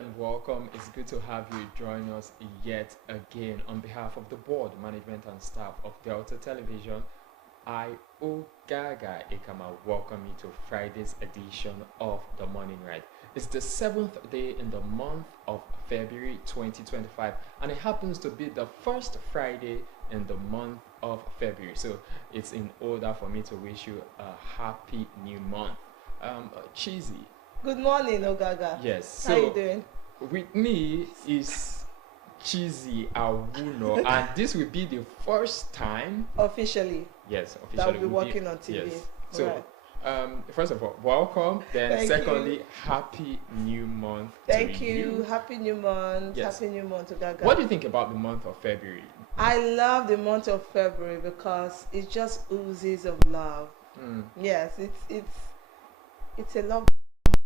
and welcome. It's good to have you join us yet again. On behalf of the board, management, and staff of Delta Television, I, Gaga Ekama, welcome you to Friday's edition of The Morning Ride. It's the seventh day in the month of February 2025, and it happens to be the first Friday in the month of February. So it's in order for me to wish you a happy new month. Cheesy. Good morning, Ogaga. Yes. How you doing? With me is Cheesy Awuno, and this will be the first time. Officially. Yes, officially. That will be working on TV. Yes. So, right. First of all, welcome. Then, Thank secondly, you. happy new month. Thank to you. Happy new month. Yes. Happy new month, Ogaga. What do you think about the month of February? I love the month of February because it just oozes of love. Yes, it's a love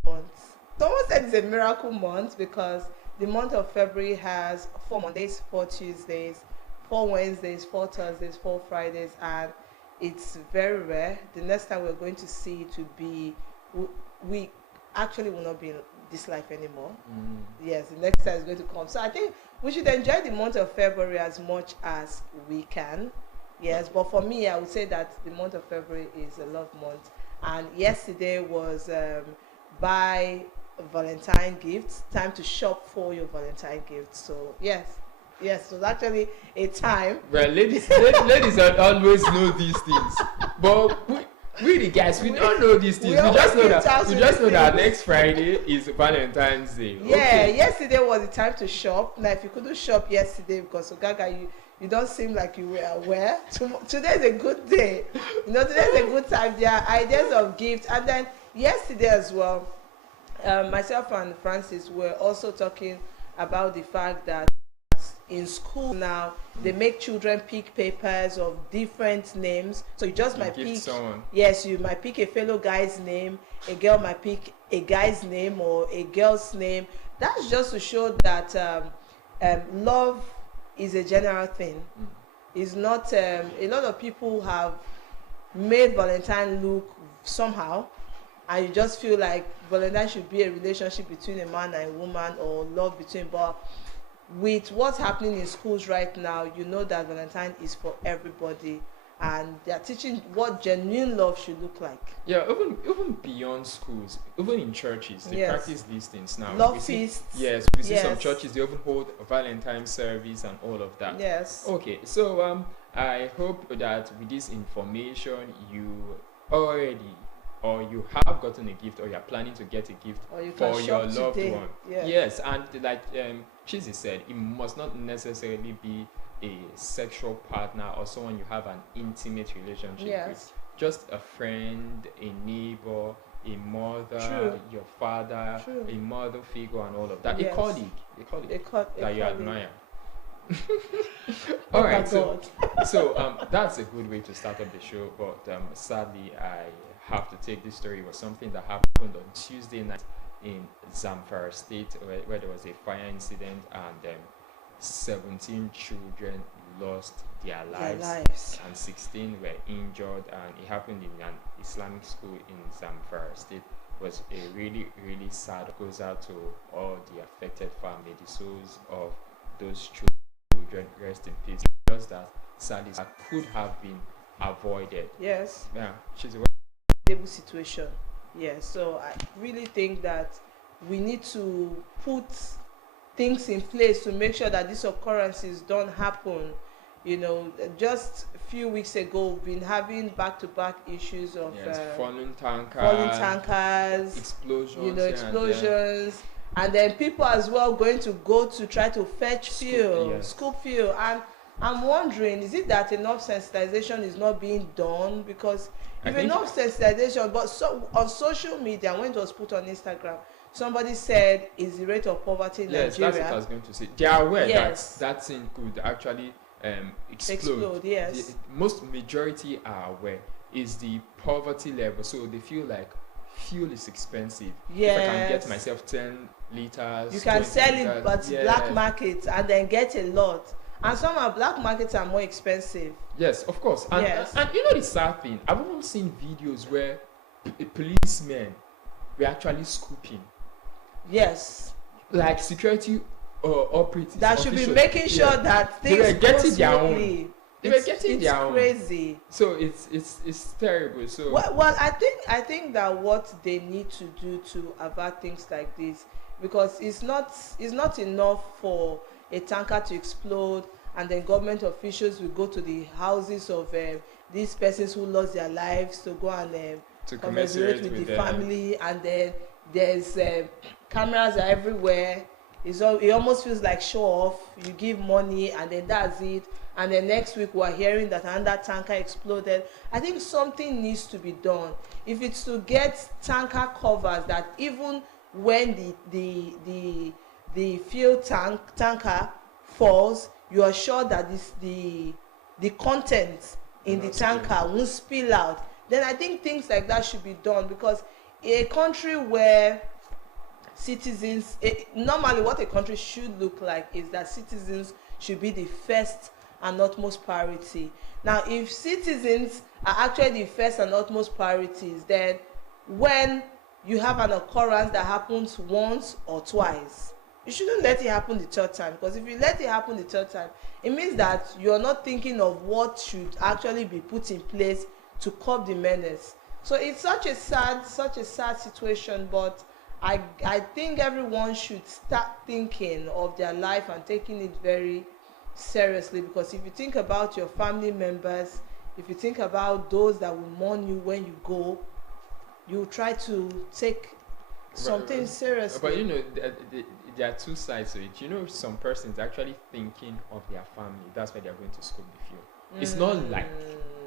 month. Someone said it's a miracle month because the month of February has 4 Mondays, 4 Tuesdays, 4 Wednesdays, 4 Thursdays, 4 Fridays, and it's very rare. The next time we're going to see it will be, we actually will not be in this life anymore. Yes, the next time is going to come. So I think we should enjoy the month of February as much as we can. Yes, but for me, I would say that the month of February is a love month. And yesterday was buy Valentine gifts, time to shop for your Valentine gifts. So yes, so it's actually a time. Well, ladies don't always know these things, but we the guys, we don't know these things. We just know that next Friday is Valentine's Day. Yeah, okay. Yesterday was the time to shop. Now, if you couldn't shop yesterday because Ogaga, you don't seem like you were aware. Today's a good day. Today's a good time. There are ideas of gifts, and then yesterday as well, myself and Francis were also talking about the fact that in school now they make children pick papers of different names, so you just might pick someone. Yes, you might pick a fellow guy's name, a girl might pick a guy's name or a girl's name. That's just to show that love is a general thing. It's not a lot of people have made Valentine look somehow, and you just feel like Valentine should be a relationship between a man and a woman or love between, but with what's happening in schools right now, you know that Valentine is for everybody, and they are teaching what genuine love should look like. Yeah, even beyond schools, even in churches, they practice these things now. Love feasts. Yes, we see some churches, they even hold a Valentine service and all of that. Yes. Okay, so I hope that with this information you already, or you have gotten a gift, or you are planning to get a gift for your loved one. Yes, and like Chizzy said, it must not necessarily be a sexual partner or someone you have an intimate relationship with. Just a friend, a neighbor, a mother, your father, a mother figure, and all of that. Yes. A colleague that you admire. All Oh right, so that's a good way to start up the show, but sadly I have to take this story. It was something that happened on Tuesday night in Zamfara State, where there was a fire incident, and 17 children lost their lives and 16 were injured, and it happened in an Islamic school in Zamfara State. It was a really, really sad. It goes out to all the affected family. The souls of those children rest in peace. Just that sadly that could have been avoided. Yes. Yeah, she's a stable situation. Yes. So I really think that we need to put things in place to make sure that these occurrences don't happen. Just a few weeks ago, we've been having back-to-back issues of falling tankers, explosions, and then people as well going to go to try to fetch scoop fuel. And I'm wondering, is it that enough sensitization is not being done? Because if enough sensitization, but on social media, when it was put on Instagram, somebody said, is the rate of poverty in Nigeria? Yes, that's what I was going to say. They are aware that thing could actually explode. Yes. The most majority are aware is the poverty level, so they feel like fuel is expensive. Yes. If I can get myself 10 liters, you can sell it at black market and then get a lot. And some of black markets are more expensive. Yes, of course. And the sad thing, I've even seen videos where policemen were actually scooping. Yes. like security operatives that should be officials, making sure that they were things go getting their own. smoothly. They were getting It's their own. crazy. So it's terrible. So Well, I think that what they need to do to avert things like this, because it's not enough for a tanker to explode and then government officials will go to the houses of these persons who lost their lives to go and to commiserate with the them. family, and then there's cameras are everywhere. It almost feels like show off. You give money and then that's it, and then next week we're hearing that another tanker exploded. I think something needs to be done. If it's to get tanker covers that even when the fuel tanker falls, you are sure that the contents in the tanker won't spill out, then I think things like that should be done. Because a country where citizens, normally what a country should look like is that citizens should be the first and utmost priority. Now if citizens are actually the first and utmost priorities, then when you have an occurrence that happens once or twice, you shouldn't let it happen the third time. Because if you let it happen the third time, it means that you're not thinking of what should actually be put in place to curb the menace. So it's such a sad situation. But I think everyone should start thinking of their life and taking it very seriously. Because if you think about your family members, if you think about those that will mourn you when you go, you try to take something seriously. But there are two sides to it. Some persons actually thinking of their family. That's why they're going to scoop the fuel. It's not like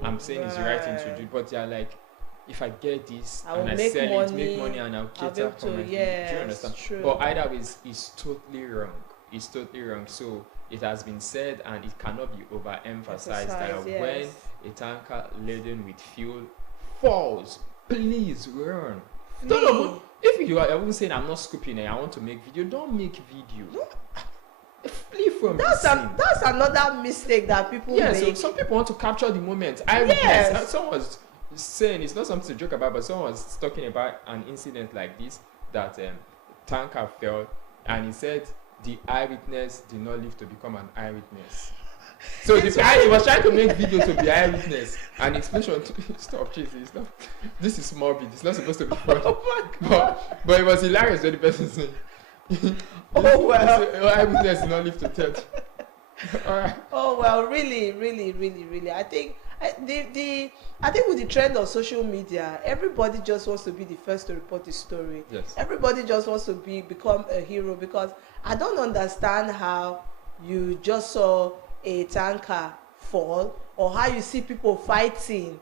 I'm saying it's the right thing to do, but they're like, if I get this and I sell it, make money, and I'll cater for my family. Do you understand? True. But either way, it's totally wrong. It's totally wrong. So it has been said, and it cannot be overemphasized, that when a tanker laden with fuel falls, please run. If you are even saying I'm not scooping it, I want to make video, don't make video. No. Flee from that's another mistake that people make. So some people want to capture the moment. Someone was saying, it's not something to joke about, but someone was talking about an incident like this, that tanker fell, and he said the eyewitness did not live to become an eyewitness. So the guy, he was trying to make video to be eyewitness, and explosion. Stop, Jesus, stop. This is morbid. It's not supposed to be funny. But it was hilarious when the person said, eyewitness did not live to tell. All right. Oh well, really. I think with the trend of social media, everybody just wants to be the first to report the story. Yes. Everybody just wants to become a hero. Because I don't understand how you just saw a tanker fall, or how you see people fighting,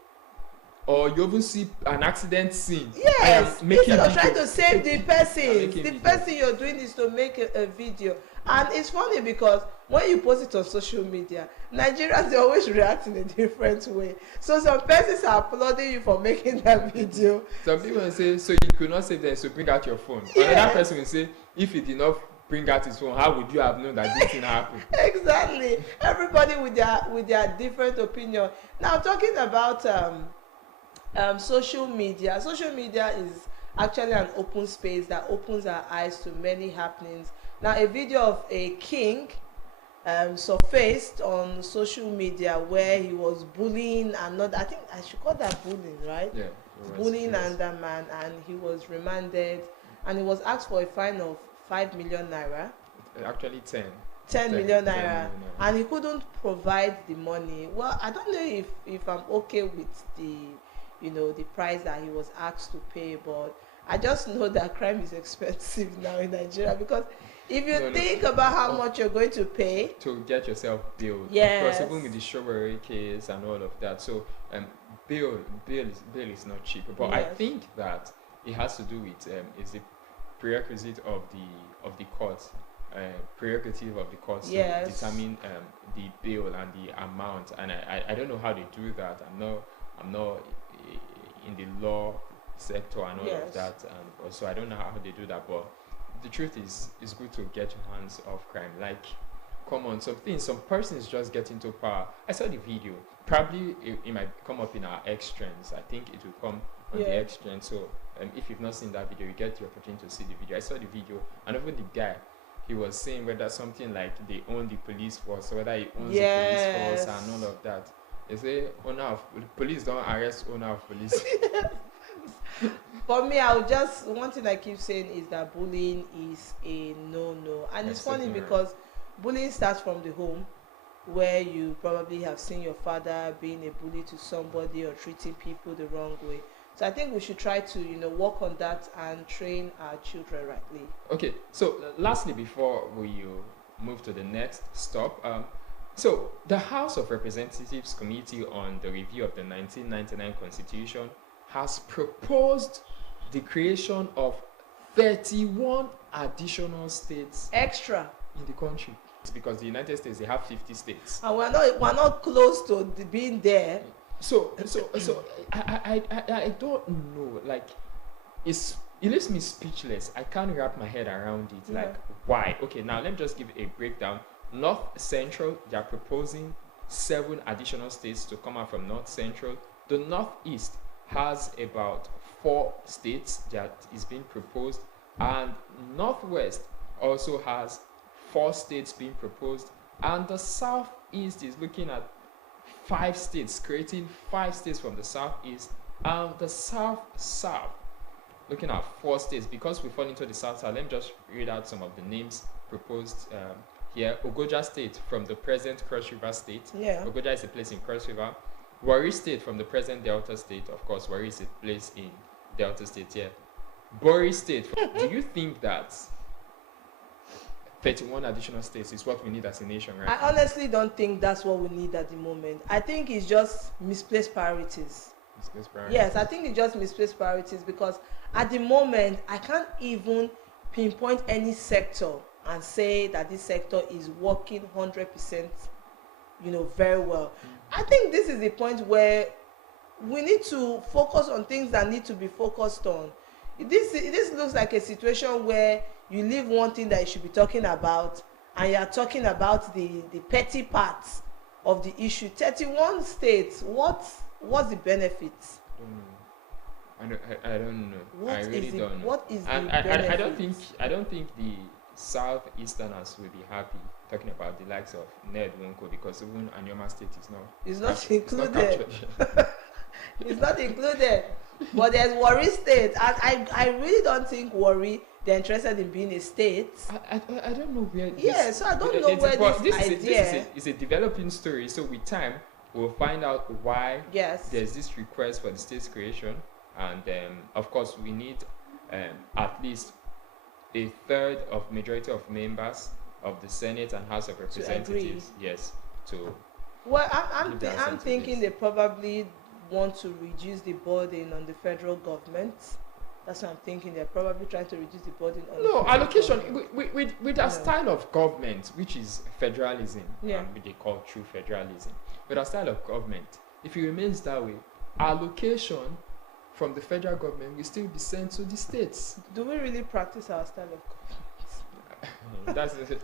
or you even see an accident scene. Yes, instead of trying to save the person, the first thing you're doing is to make a video. And it's funny because when you post it on social media, Nigerians, they always react in a different way. So some persons are applauding you for making that video. Some people will say, so you could not save them, so bring out your phone. Another person will say, if he did not bring out his phone, how would you have known that this thing happened? Exactly. Everybody with their different opinion. Now talking about social media. Social media is actually an open space that opens our eyes to many happenings. Now a video of a king surfaced on social media where he was bullying another, I think I should call that bullying, right? Yeah. Bullying another man, and he was remanded, and he was asked for a fine of 5 million naira. Actually 10 million naira, and he couldn't provide the money. Well, I don't know if I'm okay with the price that he was asked to pay, but I just know that crime is expensive now in Nigeria. Because if you think about how much you're going to pay to get yourself bailed, yes, of course, even with the Strawberry case and all of that, so bail is not cheap. But yes, I think that it has to do with is the prerequisite of the court, prerogative of the court, yes, to determine the bail and the amount. And I don't know how they do that. I'm not in the law sector and all yes, of that, and so I don't know how they do that. But the truth is, it's good to get your hands off crime. Like, come on, some persons just get into power. I saw the video. Probably it might come up in our X trends. I think it will come on the X trend. So if you've not seen that video, you get the opportunity to see the video. I saw the video, and even the guy, he was saying whether something like they own the police force, or whether he owns Yes. the police force and all of that. They say owner of police don't arrest owner of police. For me, one thing I keep saying is that bullying is a no-no. And it's funny Absolutely right. because bullying starts from the home, where you probably have seen your father being a bully to somebody or treating people the wrong way. So I think we should try to, work on that and train our children rightly. Okay, so lastly, before we move to the next stop, so the House of Representatives Committee on the Review of the 1999 Constitution has proposed the creation of 31 additional states Extra. in the country. It's because the United States, they have 50 states. And we're not close to being there. So I don't know. Like, it leaves me speechless. I can't wrap my head around it. Yeah. Like, why? Okay, now let me just give a breakdown. North Central, they are proposing 7 additional states to come out from North Central. The Northeast has about 4 states that is being proposed, and Northwest also has 4 states being proposed, and the Southeast is looking at 5 states, creating 5 states from the Southeast, and the South looking at 4 states. Because we fall into the South, let me just read out some of the names proposed here. Ogoja State from the present Cross River State. Yeah. Ogoja is a place in Cross River. Warri State from the present Delta State. Of course, Warri is a place in Delta State here. Bori State. Do you think that 31 additional states is what we need as a nation, right? I honestly don't think that's what we need at the moment. I think it's just misplaced priorities. Misplaced priorities. Yes, I think it's just misplaced priorities because at the moment, I can't even pinpoint any sector and say that this sector is working 100%, very well. I think this is the point where we need to focus on things that need to be focused on. This looks like a situation where you leave one thing that you should be talking about and you are talking about the petty parts of the issue. 31 states, what's the benefits? I don't know. I really don't know. What is the benefit? I don't think the Southeasterners will be happy talking about the likes of Ned Wonko, because even Anyoma State is not included. It's not included. But there's Warri State, and I really don't think Warri, they're interested in being a state. I don't know where. So I don't know where this idea. Is a developing story. So with time, we'll find out why. Yes. There's this request for the state's creation, and of course we need at least a third of majority of members of the Senate and House of Representatives. Yes. Well, I'm thinking they probably want to reduce the burden on the federal government. That's what I'm thinking. They're probably trying to reduce the burden on the allocation government. with our style of government, which is federalism, which they call true federalism. With our style of government, if it remains that way, allocation from the federal government will still be sent to the states. Do we really practice our style of government? That's it.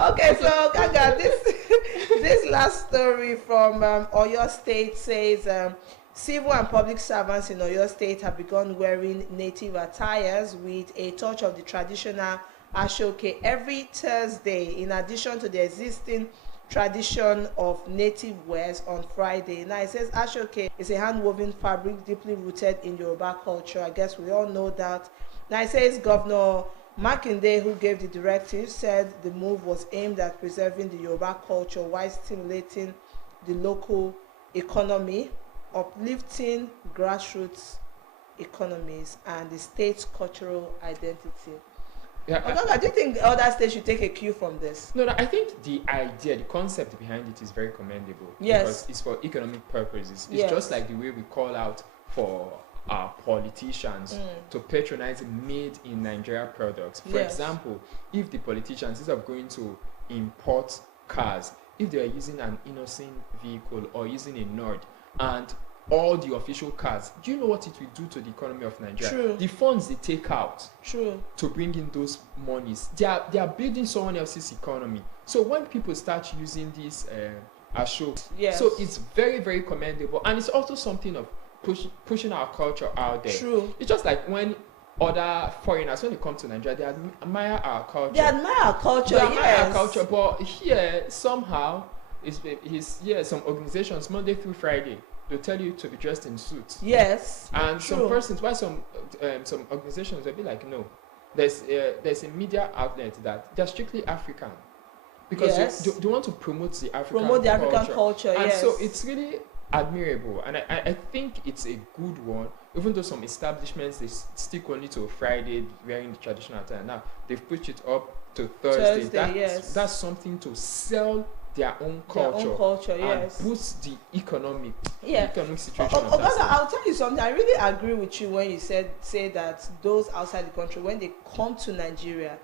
Okay, so Gaga, this last story from Oyo State says civil and public servants in Oyo State have begun wearing native attires with a touch of the traditional Ashoke every Thursday, in addition to the existing tradition of native wears on Friday. Now it says Ashoke is a hand-woven fabric deeply rooted in Yoruba culture. I guess we all know that. Now it says Governor Makinde, who gave the directive, said the move was aimed at preserving the Yoruba culture while stimulating the local economy, uplifting grassroots economies, and the state's cultural identity. Yeah, do you think other states should take a cue from this? No, I think the idea, the concept behind it is very commendable. Yes. Because it's for economic purposes. It's yes. just like the way we call out for our politicians to patronize made in Nigeria products. For yes. example, if the politicians, instead of going to import cars, if they are using an innocent vehicle or using a Nord, and all the official cars, do you know what it will do to the economy of Nigeria? True. The funds they take out True. to bring in those monies, they are building someone else's economy. So when people start using this Ashok, yes. so it's very, very commendable, and it's also something of pushing our culture out there. True. It's just like when other foreigners, when they come to Nigeria, they admire our culture. They admire our culture, They admire yes. our culture, but here somehow, some organizations Monday through Friday they'll tell you to be dressed in suits. Yes. And true. some persons, why some organizations will be like, no, there's a media outlet that they're strictly African because Yes. they want to promote the African African culture, and yes. so it's really admirable, and I think it's a good one. Even though some establishments they stick only to Friday wearing the traditional attire, now they've pushed it up to Thursday. That's something to sell their own culture, yes. and boost the economic situation. I'll tell you something. I really agree with you when you say that those outside the country, when they come to Nigeria,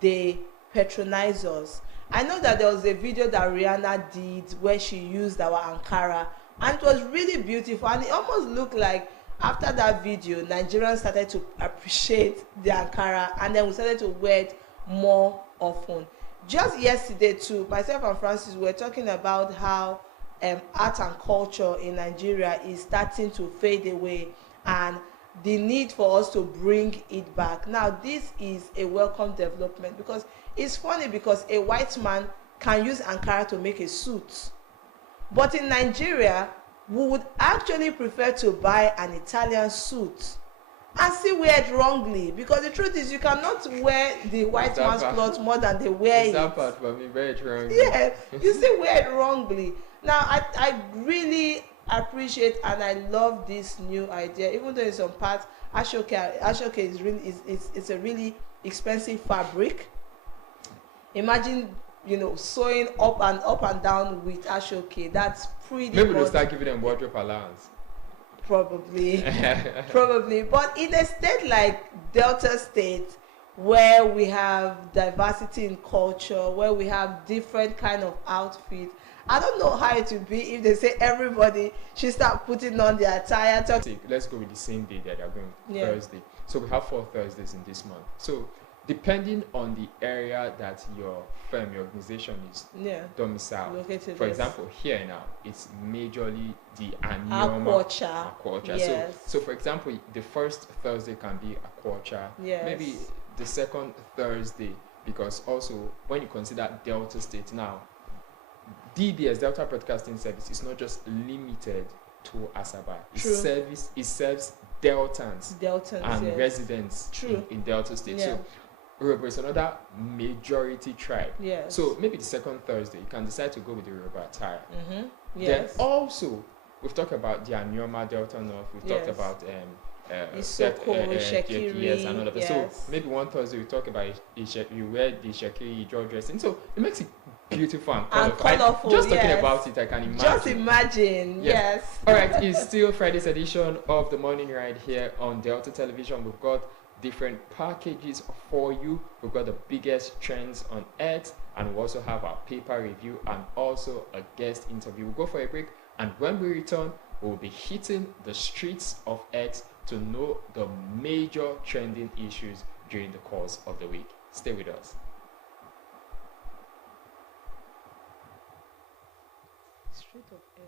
they patronize us. I know that there was a video that Rihanna did where she used our Ankara, and it was really beautiful, and it almost looked like after that video Nigerians started to appreciate the Ankara, and then we started to wear it more often. Just yesterday too, myself and Francis were talking about how art and culture in Nigeria is starting to fade away, and the need for us to bring it back. Now this is a welcome development, because it's funny, because a white man can use Ankara to make a suit, but in Nigeria we would actually prefer to buy an Italian suit and still wear it wrongly, because the truth is you cannot wear the white man's clothes more than they wear it. That part for me, wear it wrongly. Yeah, you still wear it wrongly. Now I really appreciate and I love this new idea, even though in some parts Ashoke is really it's a really expensive fabric. Imagine, sewing up and down with Ashoke. That's pretty Maybe they'll start giving them wardrobe allowance. Probably. But in a state like Delta State, where we have diversity in culture, where we have different kind of outfits, I don't know how it would be if they say everybody should start putting on their attire. Let's go with the same day that they're going, Thursday. So we have 4 Thursdays in this month. So depending on the area that your firm, your organization is domiciled. Located, for example, here now, it's majorly the Aquacha. Yes. So for example, the first Thursday can be Aquacha. Yes. Maybe the second Thursday, because also when you consider Delta State now, DBS, Delta Broadcasting Service, is not just limited to Asaba. It serves Deltans and residents in Delta State. So Yoruba is another majority tribe. Yes. So maybe the second Thursday, you can decide to go with the Yoruba attire. Yes. Then also, we've talked about the Anyoma Delta North. We've talked about Isoko, Shekiri, and all of that. So maybe one Thursday we talk about you wear the Shekiri George dressing. So it makes it beautiful and colorful. Just talking about it, I can imagine. Just imagine, yes. All right, it's still Friday's edition of the Morning Ride here on Delta Television. We've got different packages for you. We've got the biggest trends on X, and we also have our paper review and also a guest interview. We'll go for a break, and when we return, we'll be hitting the streets of X to know the major trending issues during the course of the week. Stay with us. Street of X.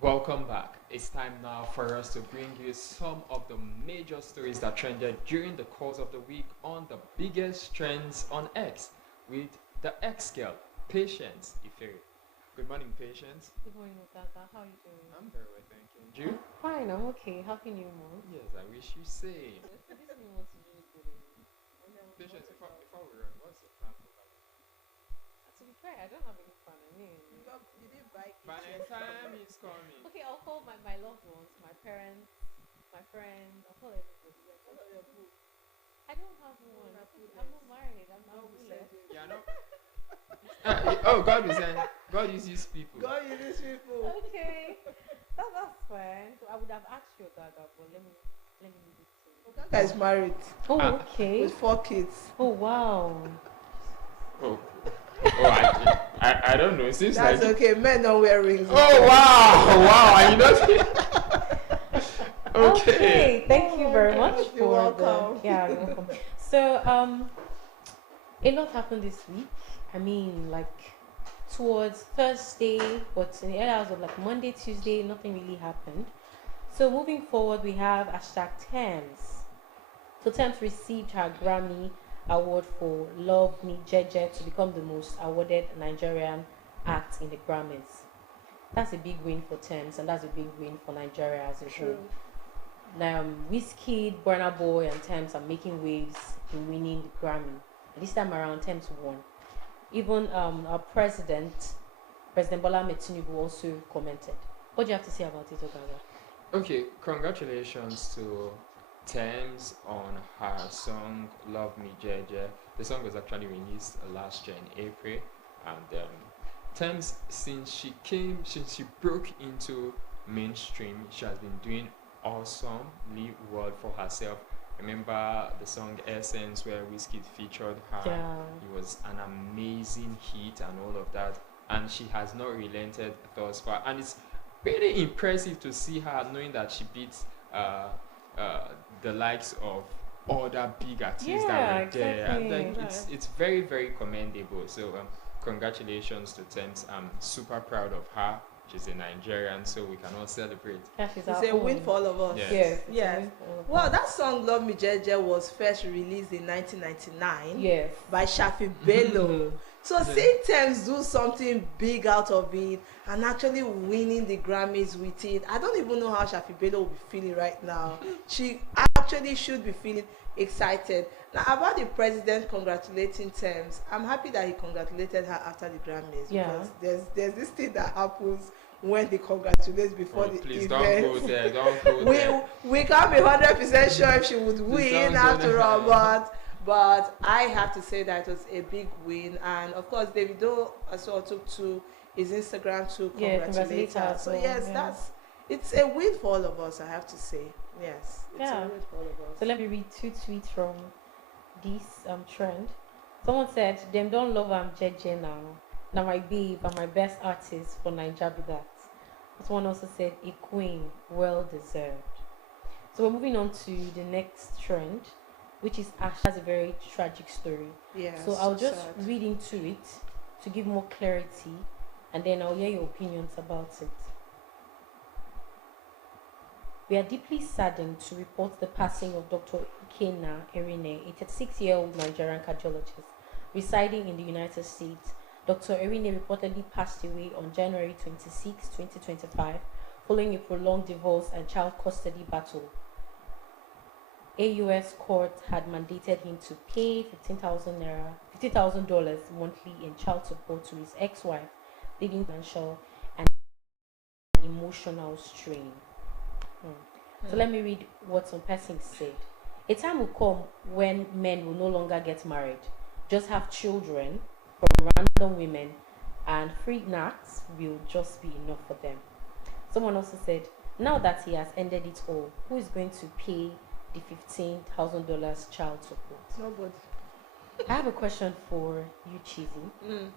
Welcome back. It's time now for us to bring you some of the major stories that trended during the course of the week on the biggest trends on X with the X girl, Patience Ifere. Good morning, Patience. Good morning, Otaka. How are you doing? I'm very well, thank you. And you? Fine, I'm okay. Happy New Month. Yes, I wish you same. This New Month is really good. Patience, before we run, what's the plan for Valentine's? To be fair, I don't have any fun. I mean, You didn't buy it. Valentine is coming. okay, I'll call my loved ones, my parents, my friends. I'll call everybody. What are your books? I don't have one. I'm not married. I'm blessed. Yeah, no. Oh, God is saying, God uses people. God uses people. Okay, that's fine. So I would have asked your dad, but let me leave it to you. That guy's married Oh, Ah. okay. with 4 kids. Oh, wow. Oh, I don't know. It seems That's like. okay. Men don't wear rings. Oh wow, wow! Are you not? Okay. Thank you very much You're for welcome. yeah, you're welcome. So a lot happened this week. I mean, like towards Thursday, but in the early hours of like Monday, Tuesday, nothing really happened. So moving forward, we have hashtag Thames. So Thames received her Grammy award for Love Me Jeje to become the most awarded Nigerian act in the Grammys. That's a big win for Thames, and that's a big win for Nigeria as a whole. Now, Wizkid, Burna Boy, and Thames are making waves in winning the Grammy. This time around, Thames won. Even our President Bola Ahmed Tinubu, also commented. What do you have to say about it, Ogaga? Okay, congratulations to Thames on her song Love Me Jeje. The song was actually released last year in April, and Thames, since she broke into mainstream, she has been doing awesomely well for herself. Remember the song Essence where Whiskey featured her? Yeah. It was an amazing hit and all of that, and she has not relented thus far. And it's really impressive to see her, knowing that she beats uh, uh, the likes of other big artists Yeah, that were there, and like exactly. it's very very commendable. So congratulations to Thames. I'm super proud of her. She's a Nigerian, so we can all celebrate. Yeah, she's It's our a win own. for all of us. Yes. Yes. It's a Yes. win for all of Well, us. that song "Love Me Jeje" was first released in 1999 Yes. by Shafi Bello. So seeing Thames do something big out of it and actually winning the Grammys with it, I don't even know how Shafi Bello will be feeling right now. She actually should be feeling excited. Now about the president congratulating Thames, I'm happy that he congratulated her after the Grammys, Yeah. because there's this thing that happens when they congratulate before Oh, the please event. don't go there. Don't go there. We can't be 100% sure if she would win don't go after there. all, but I have to say that it was a big win, and of course Davido also took to his Instagram to Yeah, congratulate congratulate her her. as So well, yes, yeah. it's a win for all of us. I have to say, yes, it's Yeah. a win for all of us. So let me read two tweets from this trend. Someone said, "Them don't love JJ now. Now my babe and my best artist for Naija be that." Someone also said, "A queen, well deserved." So we're moving on to the next trend, which is Ash has a very tragic story. Yeah, So I'll just sad. read into it to give more clarity, and then I'll hear your opinions about it. We are deeply saddened to report the passing of Dr. Ikenna Erine, a 36-year-old Nigerian cardiologist residing in the United States. Dr. Erine reportedly passed away on January 26, 2025, following a prolonged divorce and child custody battle. A U.S. court had mandated him to pay $50,000 monthly in child support to his ex-wife, leading to financial and emotional strain. So let me read what some persons said. A time will come when men will no longer get married, just have children from random women, and free knacks will just be enough for them. Someone also said, now that he has ended it all, who is going to pay the $15,000 child support? Nobody. I have a question for you, Cheesy. Mm.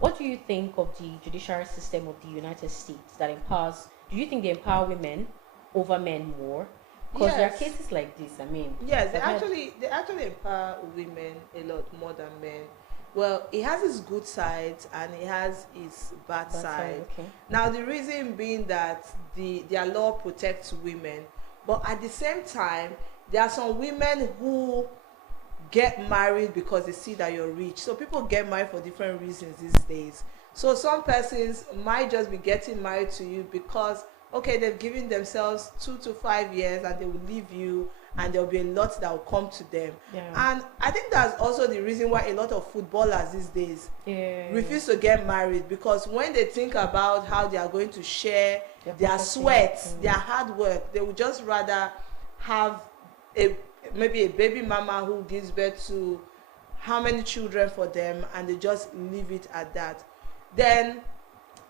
What do you think of the judiciary system of the United States that empowers? Do you think they empower women over men more? Because there are Yes. cases like this. I mean, Yes, I've heard- they actually empower women a lot more than men. Well, it has its good sides and it has its bad That's side. right, okay. Now the reason being that their law protects women, but at the same time, there are some women who get married because they see that you're rich. So people get married for different reasons these days. So some persons might just be getting married to you because okay, they've given themselves 2 to 5 years and they will leave you, and there'll be a lot that will come to them. Yeah. And I think that's also the reason why a lot of footballers these days Yeah. refuse to get married, because when they think about how they are going to share Their their property. sweat, Mm. their hard work, they would just rather have a maybe a baby mama who gives birth to how many children for them, and they just leave it at that. Then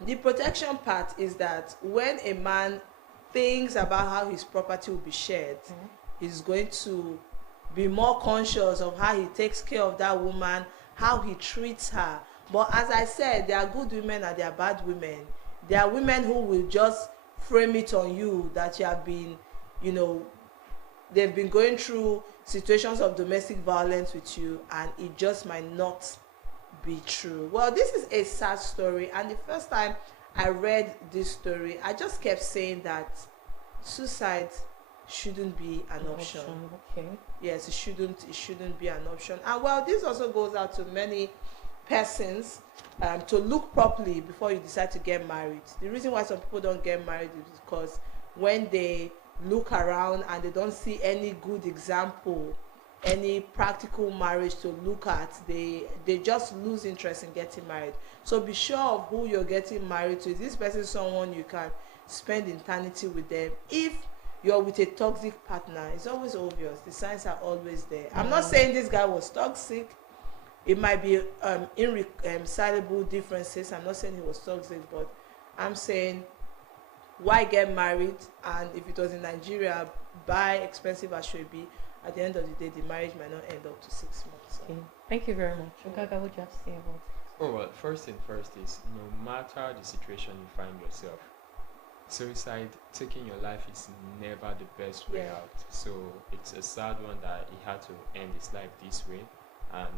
the protection part is that when a man thinks about how his property will be shared, he's going to be more conscious of how he takes care of that woman, how he treats her. But as I said, there are good women and there are bad women. There are women who will just frame it on you that you have been, you know, they've been going through situations of domestic violence with you, and it just might not be true. Well, this is a sad story, and the first time I read this story, I just kept saying that suicide shouldn't be an option. Okay. Yes, it shouldn't be an option. And well, this also goes out to many persons, to look properly before you decide to get married. The reason why some people don't get married is because when they look around and they don't see any good example, any practical marriage to look at, they just lose interest in getting married. So be sure of who you're getting married to. Is this person someone you can spend eternity with them? If you're with a toxic partner, it's always obvious. The signs are always there. I'm not saying this guy was toxic. It might be irreconcilable differences. I'm not saying he was toxic, but I'm saying, why get married? And if it was in Nigeria, buy expensive as should be, at the end of the day, the marriage might not end up to 6 months. So. Okay. Thank you very much. Ogaga, what do you have to say about it? Oh, well, first thing first is, no matter the situation you find yourself, suicide, taking your life, is never the best way Yeah. out. So it's a sad one that he had to end his life this way. And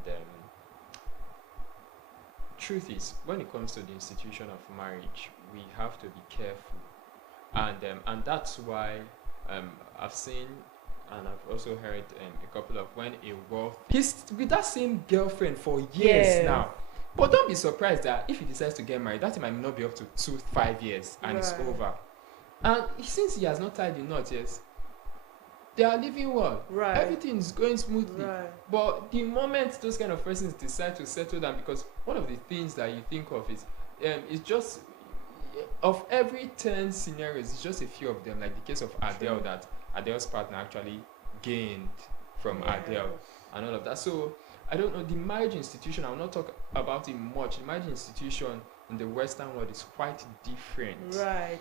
truth is, when it comes to the institution of marriage, we have to be careful. And that's why I've seen, and I've also heard a couple of, when a wealthy, he's with that same girlfriend for years Yes. now. But don't be surprised that if he decides to get married, that might not be up to 5 years and it's Right. over. And since he has not tied the knot yet, they are living well. Right. Everything is going smoothly. Right. But the moment those kind of persons decide to settle down, because one of the things that you think of is, it's just, of every 10 scenarios, it's just a few of them, like the case of Adele, that Adele's partner actually gained from Yeah. Adele and all of that. So I don't know, the marriage institution, I will not talk about it much. The marriage institution in the Western world is quite different. Right.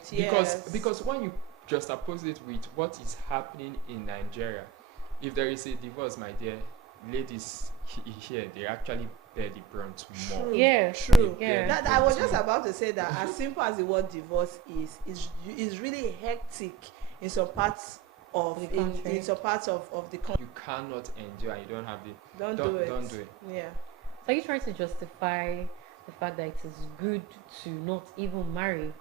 Because when you just oppose it with what is happening in Nigeria, if there is a divorce, my dear ladies here, they actually bear the brunt more. True. Yeah. True. They bear Yeah. the I was brunt just more. about to say that as simple as the word divorce is really hectic in some parts of The country. in some parts of the country. You cannot endure and you don't have the Don't don't do it. Yeah. So are you trying to justify the fact that it is good to not even marry,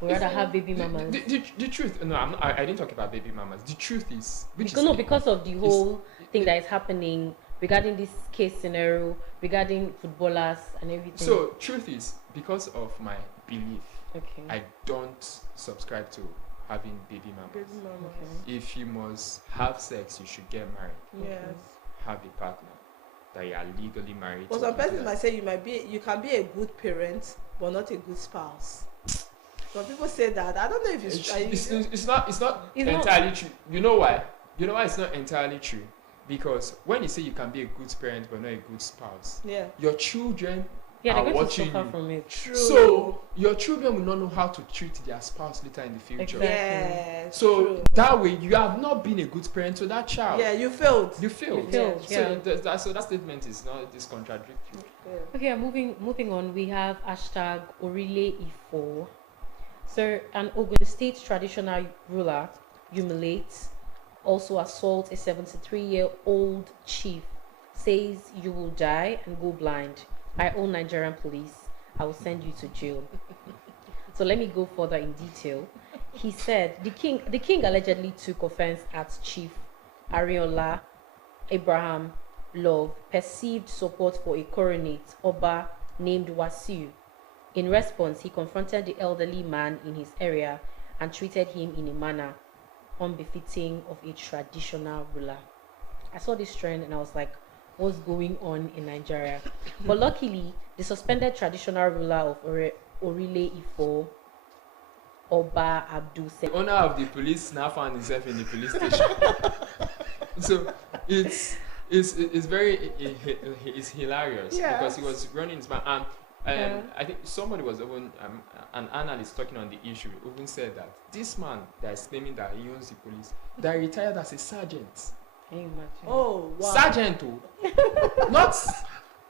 or rather have baby mamas? The truth, no, I didn't talk about baby mamas. The truth is, Because of the whole thing that is happening regarding this case scenario, regarding footballers and everything. so truth is, because of my belief, okay. I don't subscribe to having baby mamas. Baby mama. Okay. If you must have sex, you should get married. Yes. Have a partner that you are legally married But to. some persons might say you can be a good parent but not a good spouse. Some people say that. I don't know if It's not entirely true. You know why? You know why it's not entirely true? Because when you say you can be a good parent but not a good spouse, yeah. your children Yeah, are they're going to watching suffer you. from it. True. So your children will not know how to treat their spouse later in the future. Exactly. Yes. So true. that way you have not been a good parent to that child. Yeah, you failed. You failed. You failed, yeah. So that statement is not this contradictory. Yeah. Okay, moving on. We have hashtag Orile Ifo. So an Ogun State traditional ruler humiliates, also assaults a 73-year-old chief, says you will die and go blind. I own Nigerian police. I will send you to jail. So let me go further in detail. He said the king allegedly took offense at Chief Ariola Abraham Love perceived support for a coronate Oba named Wasiu. In response, he confronted the elderly man in his area and treated him in a manner unbefitting of a traditional ruler. I saw this trend and I was like, what's going on in Nigeria? But luckily, the suspended traditional ruler of Orile Ifo, Oba Abdul The owner of the police now found himself in the police station. So it's very it's hilarious, Yes. because he was running his mouth, and I think somebody was even an analyst talking on the issue even said that this man that is claiming that he owns the police, that he retired as a sergeant. Can you imagine? Oh wow. Sergeant,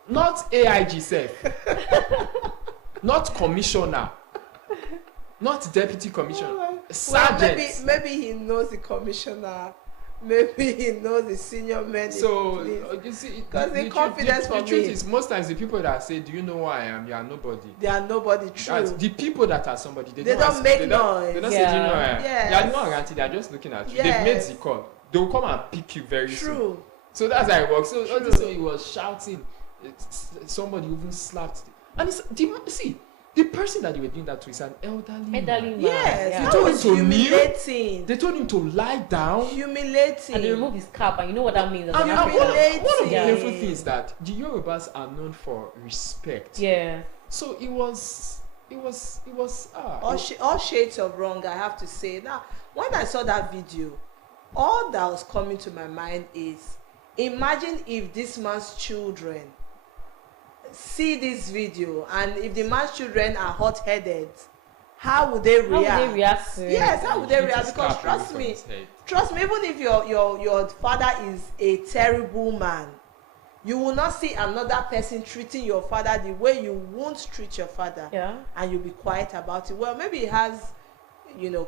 not AIG self, not commissioner, not deputy commissioner, Well, sergeant. maybe he knows the commissioner. Maybe he knows the senior men. So in the police. you see, Because the confidence the for truth me. is, most times the people that say, "Do you know who I am?" You are nobody. They are nobody true. That's the people that are somebody. They They don't don't make They noise. don't say, "Do you know who I am?" Yes. They are not guaranteed. They are just looking at you. They've Yes. made the call. They will come and pick you very soon. True. So that's how it works. So True. also he was shouting. Somebody even slapped. And the person that they were doing that to is an elderly man. Man, Yes. yeah. They That told him was to kneel. humiliating. They told him to lie down. Humiliating. And they remove his cap, and you know what that means as an And African. one of the Yeah. painful things is that the Yorubas are known for respect. Yeah. So it was All shades of wrong, I have to say. Now, when I saw that video, all that was coming to my mind is, imagine if this man's children see this video, and if the man's children are hot-headed, how would they react? How would they react to it? Yes, how would they react? Because trust me, even if your father is a terrible man, you will not see another person treating your father the way you won't treat your father. Yeah. And you'll be quiet about it. Well, maybe he has,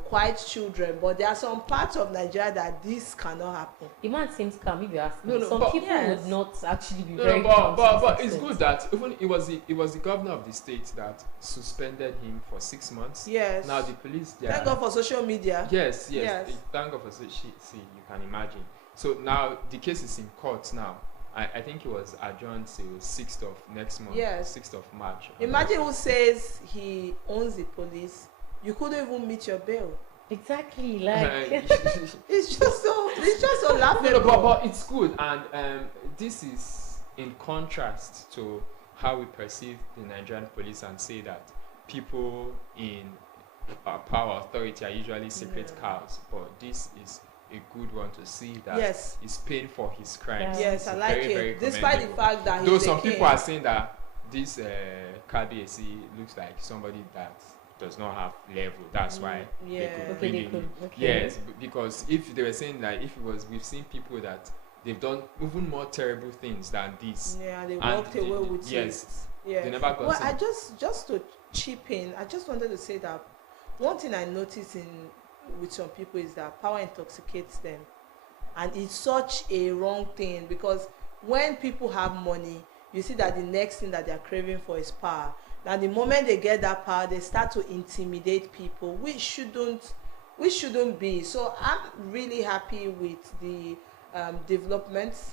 quiet children, but there are some parts of Nigeria that this cannot happen. The man seems calm. If you ask me, No, some but- people Yes. would not actually be No, very no, calm. but it's good that even it was the governor of the state that suspended him for 6 months. Yes. Now the police. Thank God for social media. Yes. Yes. Thank God for see, you can imagine. So now the case is in court now. I think it was adjourned till 6th of next month. Yes. 6th of March. Imagine who says he owns the police. You couldn't even meet your bail. Exactly, like It's just so laughable. No, but it's good, and this is in contrast to how we perceive the Nigerian police and say that people in power authority are usually secret cows. But this is a good one to see that Yes. he's paying for his crimes. Yeah. Yes, It's I like very, very it. Despite the commendable. fact that Though he's some a people king. are saying that this KBSC looks like somebody that does not have level. That's why yeah. they could Okay, bring they him. could. Okay. Yes, because if they were saying that if it was, we've seen people that they've done even more terrible things than this. Yeah, they And walked away with yes, it. Yeah. they never got Well, in. I just to chip in, I just wanted to say that one thing I notice with some people is that power intoxicates them, and it's such a wrong thing, because when people have money, you see that the next thing that they are craving for is power. Now, the moment they get that power, they start to intimidate people, which shouldn't be. So I'm really happy with the developments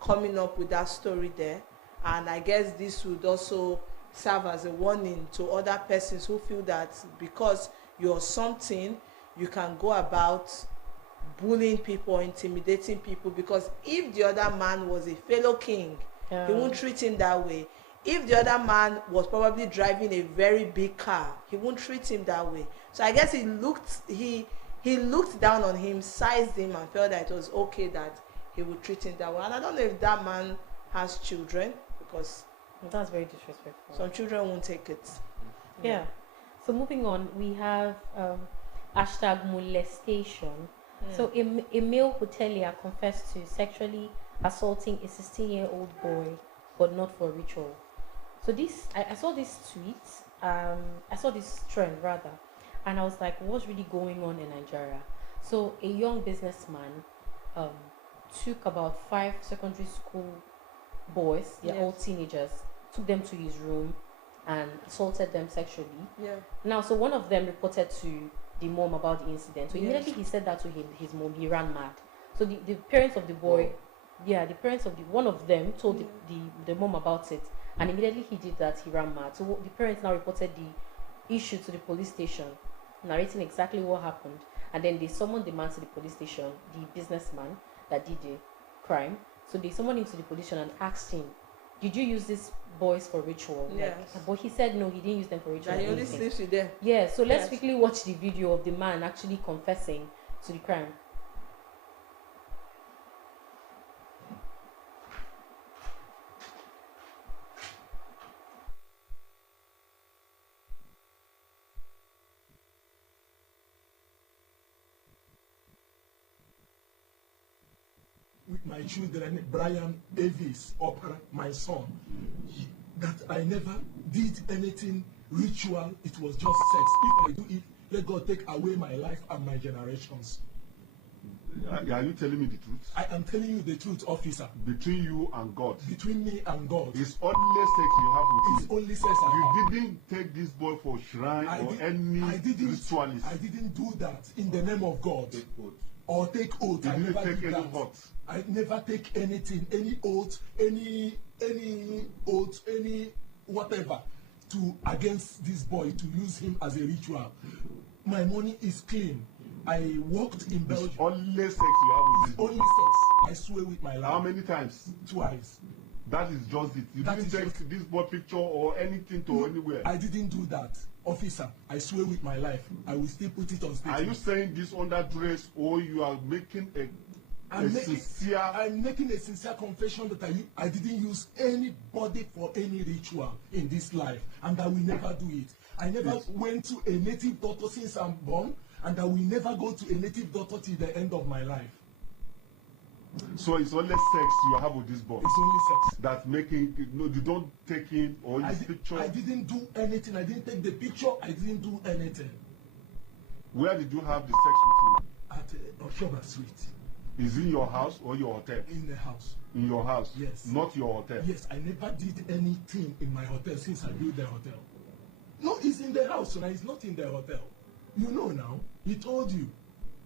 coming up with that story there, and I guess this would also serve as a warning to other persons who feel that because you're something, you can go about bullying people or intimidating people, because if the other man was a fellow king, he won't treat him that way. If the other man was probably driving a very big car, he won't treat him that way. So I guess he looked down on him, sized him, and felt that it was okay that he would treat him that way. And I don't know if that man has children, because That's very disrespectful. some children won't take it. Yeah. So moving on, we have hashtag molestation. So a male hotelier confessed to sexually assaulting a 16-year-old boy, but not for ritual. So this, I saw this tweet, I saw this trend rather, and I was like, what's really going on in Nigeria? So a young businessman took about 5 secondary school boys, they're all teenagers, took them to his room and assaulted them sexually. Yeah. Now, so one of them reported to the mom about the incident. So immediately he said that to his mom. He ran mad. So the parents of the boy, the parents of one of them told the mom about it, and immediately he did that. He ran mad. So the parents now reported the issue to the police station, narrating exactly what happened, and then they summoned the man to the police station, the businessman that did the crime. So they summoned him to the police station and asked him, "Did you use these boys for ritual?" Yes. But he said no, he didn't use them for ritual. That he or only anything. sleeps with them. Yeah, so let's Yes. quickly watch the video of the man actually confessing to the crime. With my children, Brian Davis, Opera, my son, that I never did anything ritual. It was just sex. If I do it, let God take away my life and my generations. Are you telling me the truth? I am telling you the truth, officer. Between you and God. Between me and God, It's only sex you have with it's him. only sex I You have. didn't take this boy for shrine I or did- any I didn't ritualist. do that in the name of God. Take oath. Or take oath. You I didn't never take did any that. oath. I never take anything, any oath, any oath, any whatever to against this boy to use him as a ritual. My money is clean. I worked in It's Belgium. only sex you have with It's this boy. only sex. I swear with my life. How many times? Twice. That is just it. You That didn't is take just- this boy picture or anything to anywhere. I didn't do that. Officer, I swear with my life, I will still put it on statement. Are you saying this under dress, or you are making a sincere? I'm making a sincere confession that I didn't use anybody for any ritual in this life, and I will never do it. I never went to a native doctor since I'm born, and I will never go to a native doctor till the end of my life. So it's only sex you have with this boy. It's only sex. That making no, you don't take him or his picture. I didn't do anything. I didn't take the picture. I didn't do anything. Where did you have the sex with him? At Oshoba Street. Is it your house or your hotel? In the house. In your house? Yes. Not your hotel? Yes, I never did anything in my hotel since I built the hotel. No, it's in the house, now. It's not in the hotel. You know now. He told you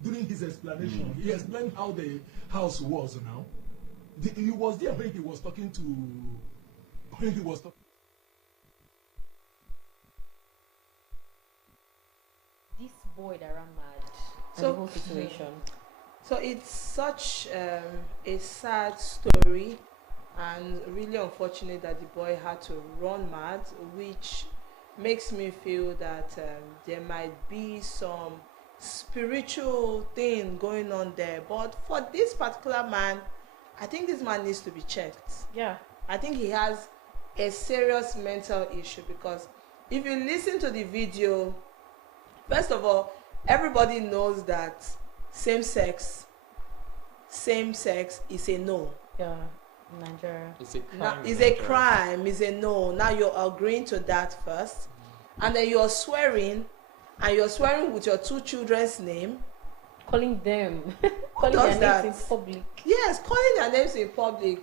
during his explanation. He explained how the house was now. He was there when he was talking to. When he was talking. This boy that ran mad. And So- the whole situation. So it's such a sad story, and really unfortunate that the boy had to run mad, which makes me feel that there might be some spiritual thing going on there. But for this particular man, I think this man needs to be checked. Yeah. I think he has a serious mental issue, because if you listen to the video, first of all, everybody knows that same sex is a no. Yeah. In Nigeria. It's a crime. Now, in it's a Nigeria. crime, it's a no. Now you're agreeing to that first, and then you're swearing, and you're swearing with your two children's name. Calling them. Calling does their names that? in public. Yes, calling their names in public,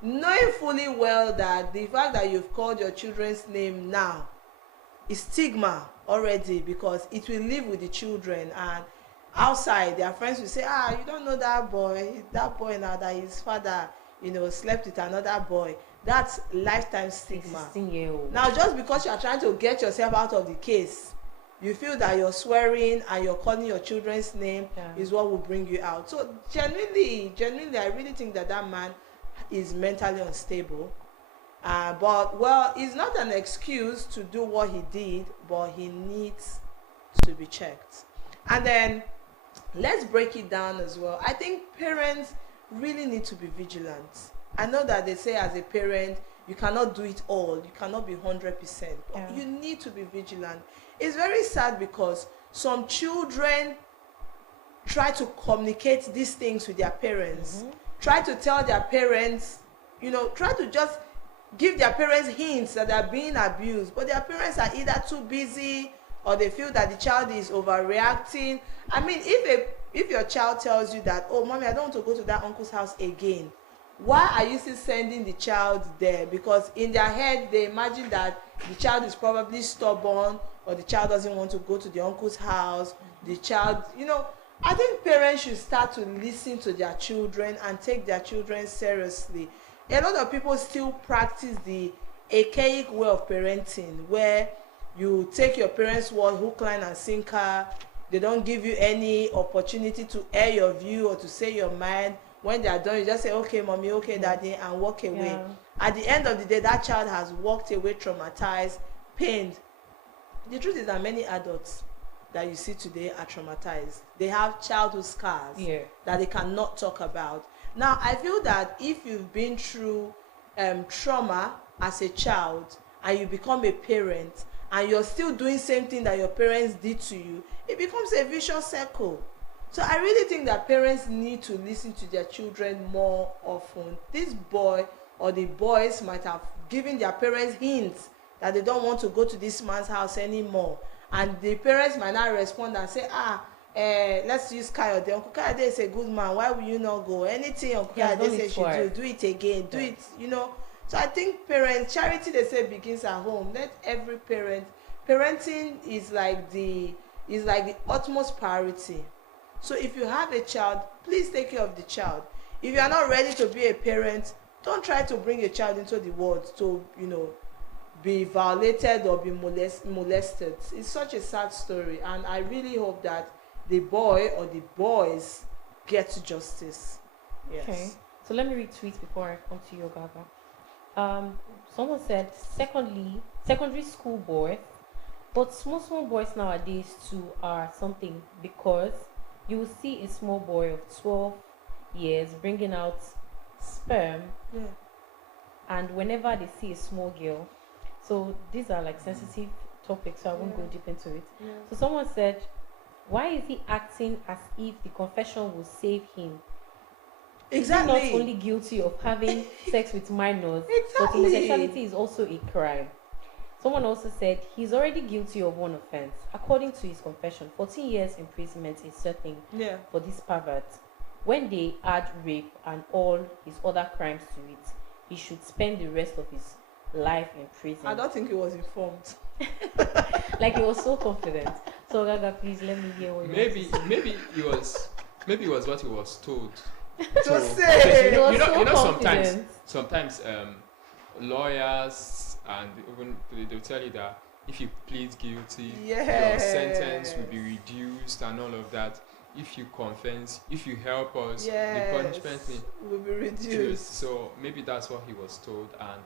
knowing fully well that the fact that you've called your children's name now is stigma already, because it will live with the children, and outside their friends will say, you don't know that boy now that his father, slept with another boy. That's lifetime stigma. 16-year-old. Now, just because you are trying to get yourself out of the case, you feel that you're swearing and you're calling your children's name is what will bring you out. So genuinely, I really think that man is mentally unstable. But well, it's not an excuse to do what he did, but he needs to be checked. And then let's break it down as well. I think parents really need to be vigilant. I know that they say as a parent, you cannot do it all. You cannot be 100%. But you need to be vigilant. It's very sad because some children try to communicate these things with their parents. Try to tell their parents, try to just give their parents hints that they're being abused. But their parents are either too busy, or they feel that the child is overreacting. I mean, if your child tells you that, oh, mommy, I don't want to go to that uncle's house again, why are you still sending the child there? Because in their head, they imagine that the child is probably stubborn, or the child doesn't want to go to the uncle's house. The child, I think parents should start to listen to their children and take their children seriously. A lot of people still practice the archaic way of parenting, where you take your parents' word hook, line, and sinker. They don't give you any opportunity to air your view or to say your mind. When they are done, you just say, okay, mommy, okay, daddy, and walk away. At the end of the day, that child has walked away traumatized, pained. The truth is that many adults that you see today are traumatized. They have childhood scars that they cannot talk about. Now, I feel that if you've been through trauma as a child, and you become a parent, and you're still doing same thing that your parents did to you, it becomes a vicious circle. So I really think that parents need to listen to their children more often. This boy or the boys might have given their parents hints that they don't want to go to this man's house anymore, and the parents might not respond and say, let's use Kayode. Uncle Kayode is a good man, why will you not go? Anything Uncle Kayode says you do it again, do it, So I think parents, charity, they say, begins at home. Let every parenting is like the utmost priority. So if you have a child, please take care of the child. If you are not ready to be a parent, don't try to bring a child into the world to, be violated or be molested. It's such a sad story, and I really hope that the boy or the boys get justice. Yes. Okay. So let me read tweets before I come to you, Gaga. Someone said, secondary school boys, but small boys nowadays too are something, because you will see a small boy of 12 years bringing out sperm, Yeah. and whenever they see a small girl, so these are like sensitive topics, so I won't go Yeah. deep into it. Yeah. So someone said, why is he acting as if the confession will save him? Exactly. Is he not only guilty of having sex with minors, but Exactly. homosexuality is also a crime? Someone also said he's already guilty of one offense. According to his confession, 14 years imprisonment is certain Yeah. for this pervert. When they add rape and all his other crimes to it, he should spend the rest of his life in prison. I don't think he was informed. Like, he was so confident. So Gaga, please let me hear what you want to say. Maybe it was what he was told. To say. He was you know, so sometimes confident. lawyers and even they'll tell you that if you plead guilty, your Yes. sentence will be reduced and all of that. If you confess, if you help us, the punishment will be reduced. reduced. So maybe that's what he was told, and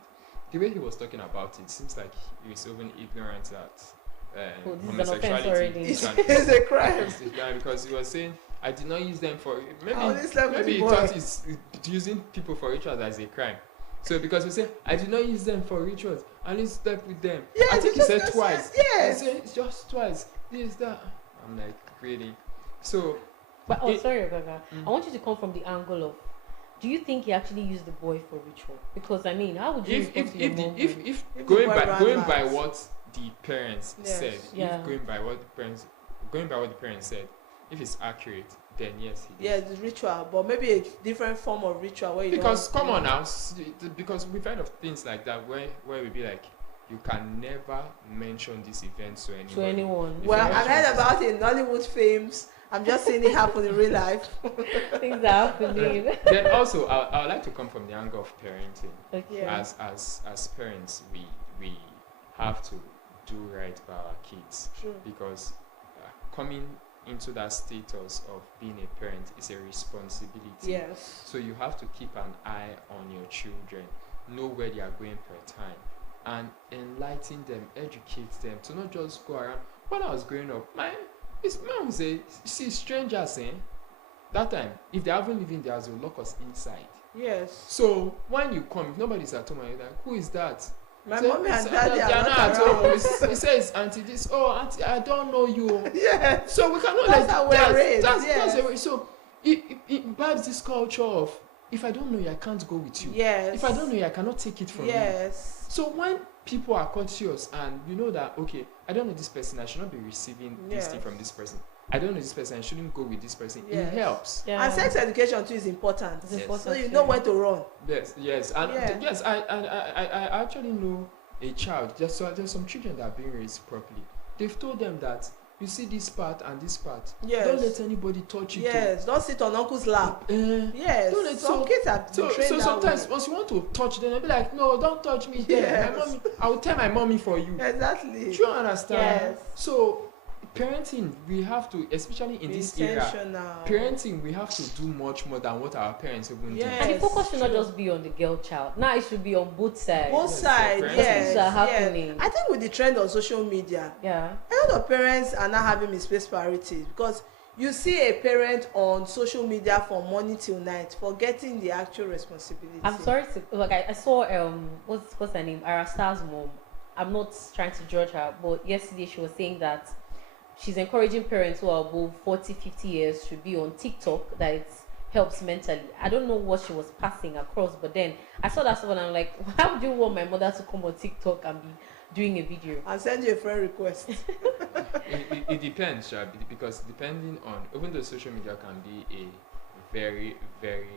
the way he was talking about it seems like he was even ignorant that this is an offense already. It's a crime. because he was saying, I did not use them for Maybe maybe he thought he's using people for rituals as a crime. So because we say I did not use them for rituals, I only slept with them. Yeah, I think he said twice. Yes. He said it's just twice. This that. I'm like, really? So But sorry, Gaga. I want you to come from the angle of, do you think he actually used the boy for ritual? Because I mean, how would you if the going boy by ran what the parents said, Yeah. if going by what the parents said, if it's accurate, then yes, he did. Yeah, the ritual, but maybe a different form of ritual where you Because don't, come on now, because we've heard of things like that where we be like, you can never mention this event to anyone. To anyone. If Well, you I've mention heard about it in Nollywood films. I'm just seeing it happen in real life. Things are happening. Then also, I would like to come from the angle of parenting. Okay. Yeah. As parents, we have to do right by our kids. True. Because coming into that status of being a parent is a responsibility. Yes. So you have to keep an eye on your children, know where they are going per time, and enlighten them, educate them to not just go around. When I was growing up, my mom would say, see, strangers, that time, if they haven't lived in there, they'll lock us inside. Yes. So when you come, if nobody's at home, you're like, who is that? My Say, mommy and "They daddy are are not not at home." around. He says, auntie this, oh, auntie, I don't know you. Yes. So we cannot That's how we're raised, that's yes. the way. So it imbibes this culture of, if I don't know you, I can't go with you. Yes. If I don't know you, I cannot take it from you. Yes. So when people are conscious and you know that, okay, I don't know this person, I should not be receiving this thing Yes. from this person. I don't know this person, I shouldn't go with this person. Yes. It helps. Yeah. And sex education too is important. It's Yes. important So you too. know where to run. Yes, and Yeah. yes, I actually know a child. There's some children that are being raised properly. They've told them that you see this part and this part. Yes. Don't let anybody touch it. Yes. Don't sit on uncle's lap. Eh, Yes. don't let- Some kids are So trained that sometimes way. once you want to touch them, they'll be like, no, don't touch me there. Yes. My mommy, I will tell my mommy for you. Exactly. Do you understand? Yes. So parenting, we have to, especially in Be this era, intentional. parenting, we have to do much more than what our parents even Yes. And the do. focus should not true. just be on the girl child. Now it should be on both sides. Both Yes, sides, parents yes, are yes. happening. I think with the trend on social media, Yeah. a lot of parents are now having misplaced priorities because you see a parent on social media from morning till night forgetting the actual responsibility. I'm sorry to like I saw what's her name? Arasta's mom. I'm not trying to judge her, but yesterday she was saying that she's encouraging parents who are above 40, 50 years should be on TikTok, that it helps mentally. I don't know what she was passing across, but then I saw that stuff and I'm like, why would you want my mother to come on TikTok and be doing a video? And send you a friend request. It depends, Sha, because depending on, even though social media can be a very, very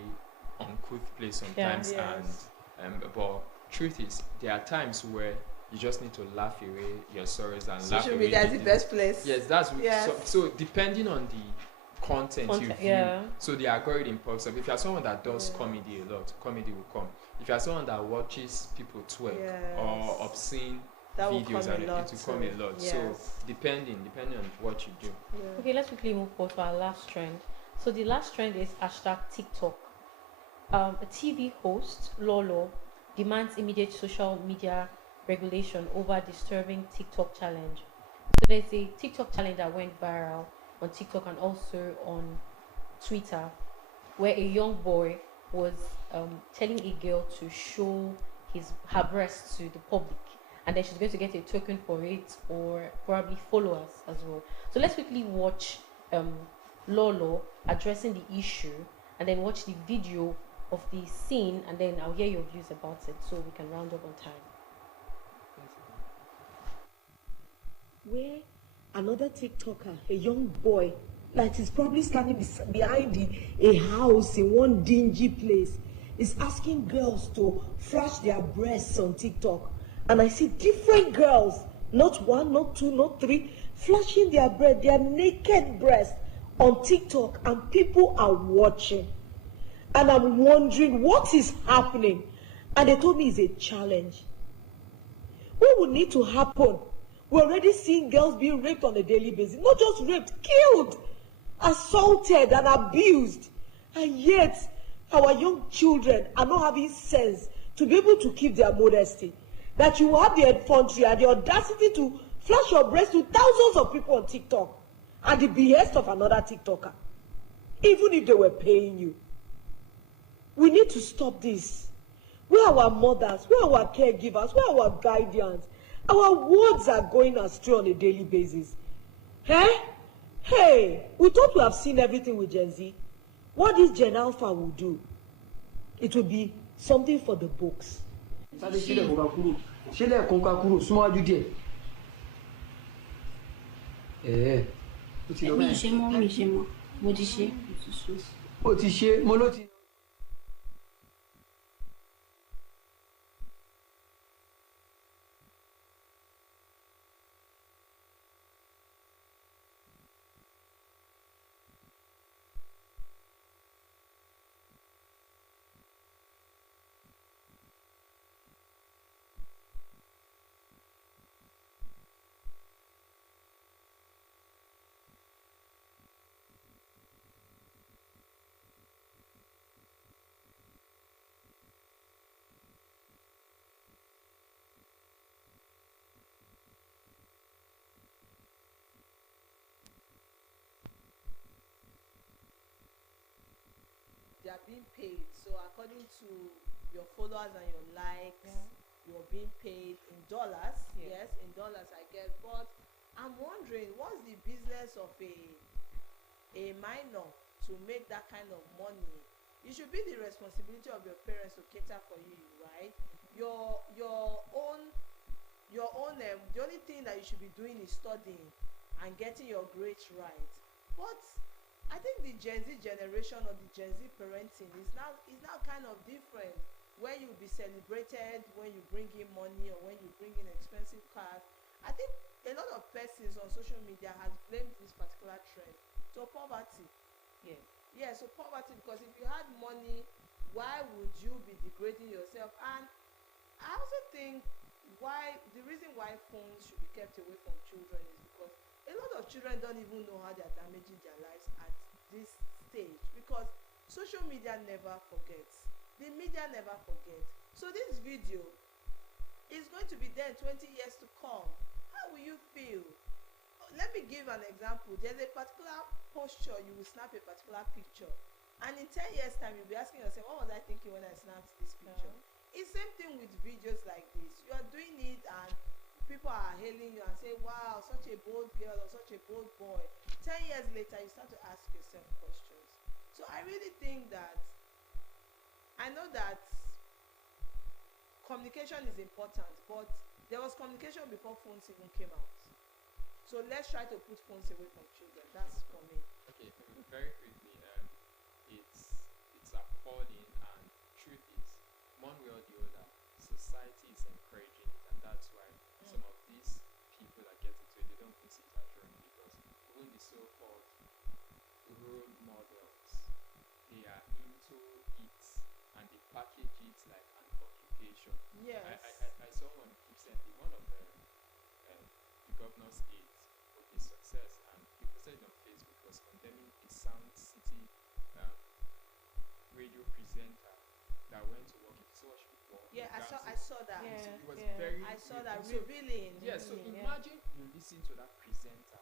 uncouth place sometimes, Yeah. Yes. and but truth is, there are times where you just need to laugh away your sorrows and laugh Social away media is the best place. Yes, that's Yes. so depending on the content you view, yeah. so the algorithm pops up. If you're someone that does Yeah. comedy a lot, comedy will come. If you're someone that watches people twerk Yes. or obscene That will videos, come and a lot it will come too. a lot. Yes. So depending on what you do. Yeah. Okay, let's quickly move on to our last trend. So the last trend is hashtag TikTok. A TV host, Lolo, demands immediate social media regulation over disturbing TikTok challenge. So there's a TikTok challenge that went viral on TikTok and also on Twitter, where a young boy was telling a girl to show her breasts to the public, and then she's going to get a token for it or probably followers as well. So let's quickly watch Lolo addressing the issue, and then watch the video of the scene, and then I'll hear your views about it so we can round up on time. Where another TikToker, a young boy, that is probably standing behind a house in one dingy place, is asking girls to flash their breasts on TikTok. And I see different girls, not one, not two, not three, flashing their naked breasts on TikTok, and people are watching. And I'm wondering what is happening. And they told me it's a challenge. What would need to happen? We're already seeing girls being raped on a daily basis. Not just raped, killed, assaulted and abused. And yet, our young children are not having sense to be able to keep their modesty. That you have the effrontery and the audacity to flash your breast to thousands of people on TikTok at the behest of another TikToker, even if they were paying you. We need to stop this. Where are our mothers? Where are our caregivers? Where are our guardians? Our words are going astray on a daily basis. Hey, we thought we have seen everything with Gen Z. What this Gen Alpha will do, it will be something for the books. They are being paid. So according to your followers and your likes, you're being paid in dollars. Yes, in dollars I get. But I'm wondering, what's the business of a minor to make that kind of money? It should be the responsibility of your parents to cater for you, right? Your own the only thing that you should be doing is studying and getting your grades right. But I think the Gen Z generation or the Gen Z parenting is now kind of different, where you'll be celebrated when you bring in money or when you bring in expensive cars. I think a lot of persons on social media has blamed this particular trend to poverty. Yeah, so poverty, because if you had money, why would you be degrading yourself? And I also think the reason why phones should be kept away from children is because a lot of children don't even know how they're damaging their lives at this stage, because social media never forgets. The media never forgets. So this video is going to be there in 20 years to come. How will you feel? Let me give an example. There's a particular posture, you will snap a particular picture, and in 10 years time you'll be asking yourself, what was I thinking when I snapped this picture? It's same thing with videos like this. You are doing it and people are hailing you and say, wow, such a bold girl or such a bold boy. 10 years later you start to ask yourself questions. So I really think that, I know that communication is important, but there was communication before phones even came out. So let's try to put phones away from children. That's for me. Okay, very quickly, it's appalling, and truth is, one way or the other, society is encouraging it, and that's why some of these people are getting to it. They don't see it as wrong, because even the so-called role models, they are into it and they package it like an occupation. Yes. I saw one recently, one of the governor's aides of his success, and he posted it on Facebook, was condemning a Sound City radio presenter that went to work in so much for Yeah, I orgasm. saw that. Yeah. So it was Yeah. very. I saw real. that So, revealing. yeah, so Yeah. imagine you listen to that presenter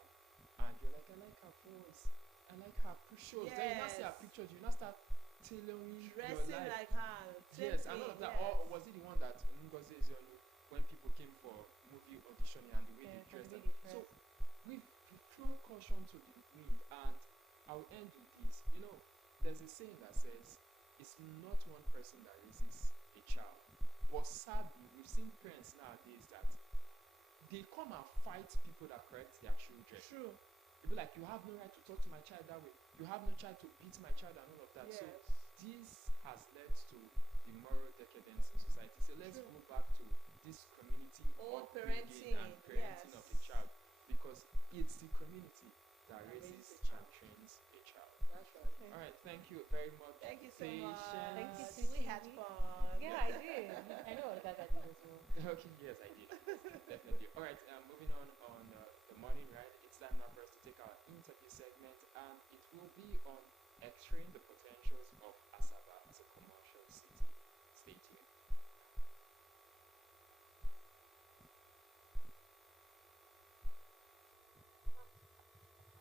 and you're like, I like her voice, I like her shows. Then you now see her Yes. pictures, you now start tailoring your Dressing life. like her. Same Yes, thing, and all of that. yes. Or was it the one that Ngozi Ezeonu, when people came for movie auditioning and the way Yeah, they dressed? and the way they So dress. we throw caution to the wind, and I'll end with this. You know, there's a saying that says it's not one person that raises a child. But sadly, we've seen parents nowadays that they come and fight people that correct their children. True. You'll be like, you have no right to talk to my child that way. You have no child to beat my child and all of that. Yes. So this has led to the moral decadence in society. So let's True. go back to this community All upbringing parenting, and parenting of the yes. child, because it's the community that That raises raises and a child. trains a child. That's right. All right, thank you very much. Thank you so Patience. much. Thank you, We Susie. had fun. Yeah, I did. I know what that did as well. Okay, yes, I did. Definitely. All right, moving on the morning ride. It's time now for us to take our interview segment, and it will be on X-raying the potentials of Asaba as a commercial city. Stay tuned.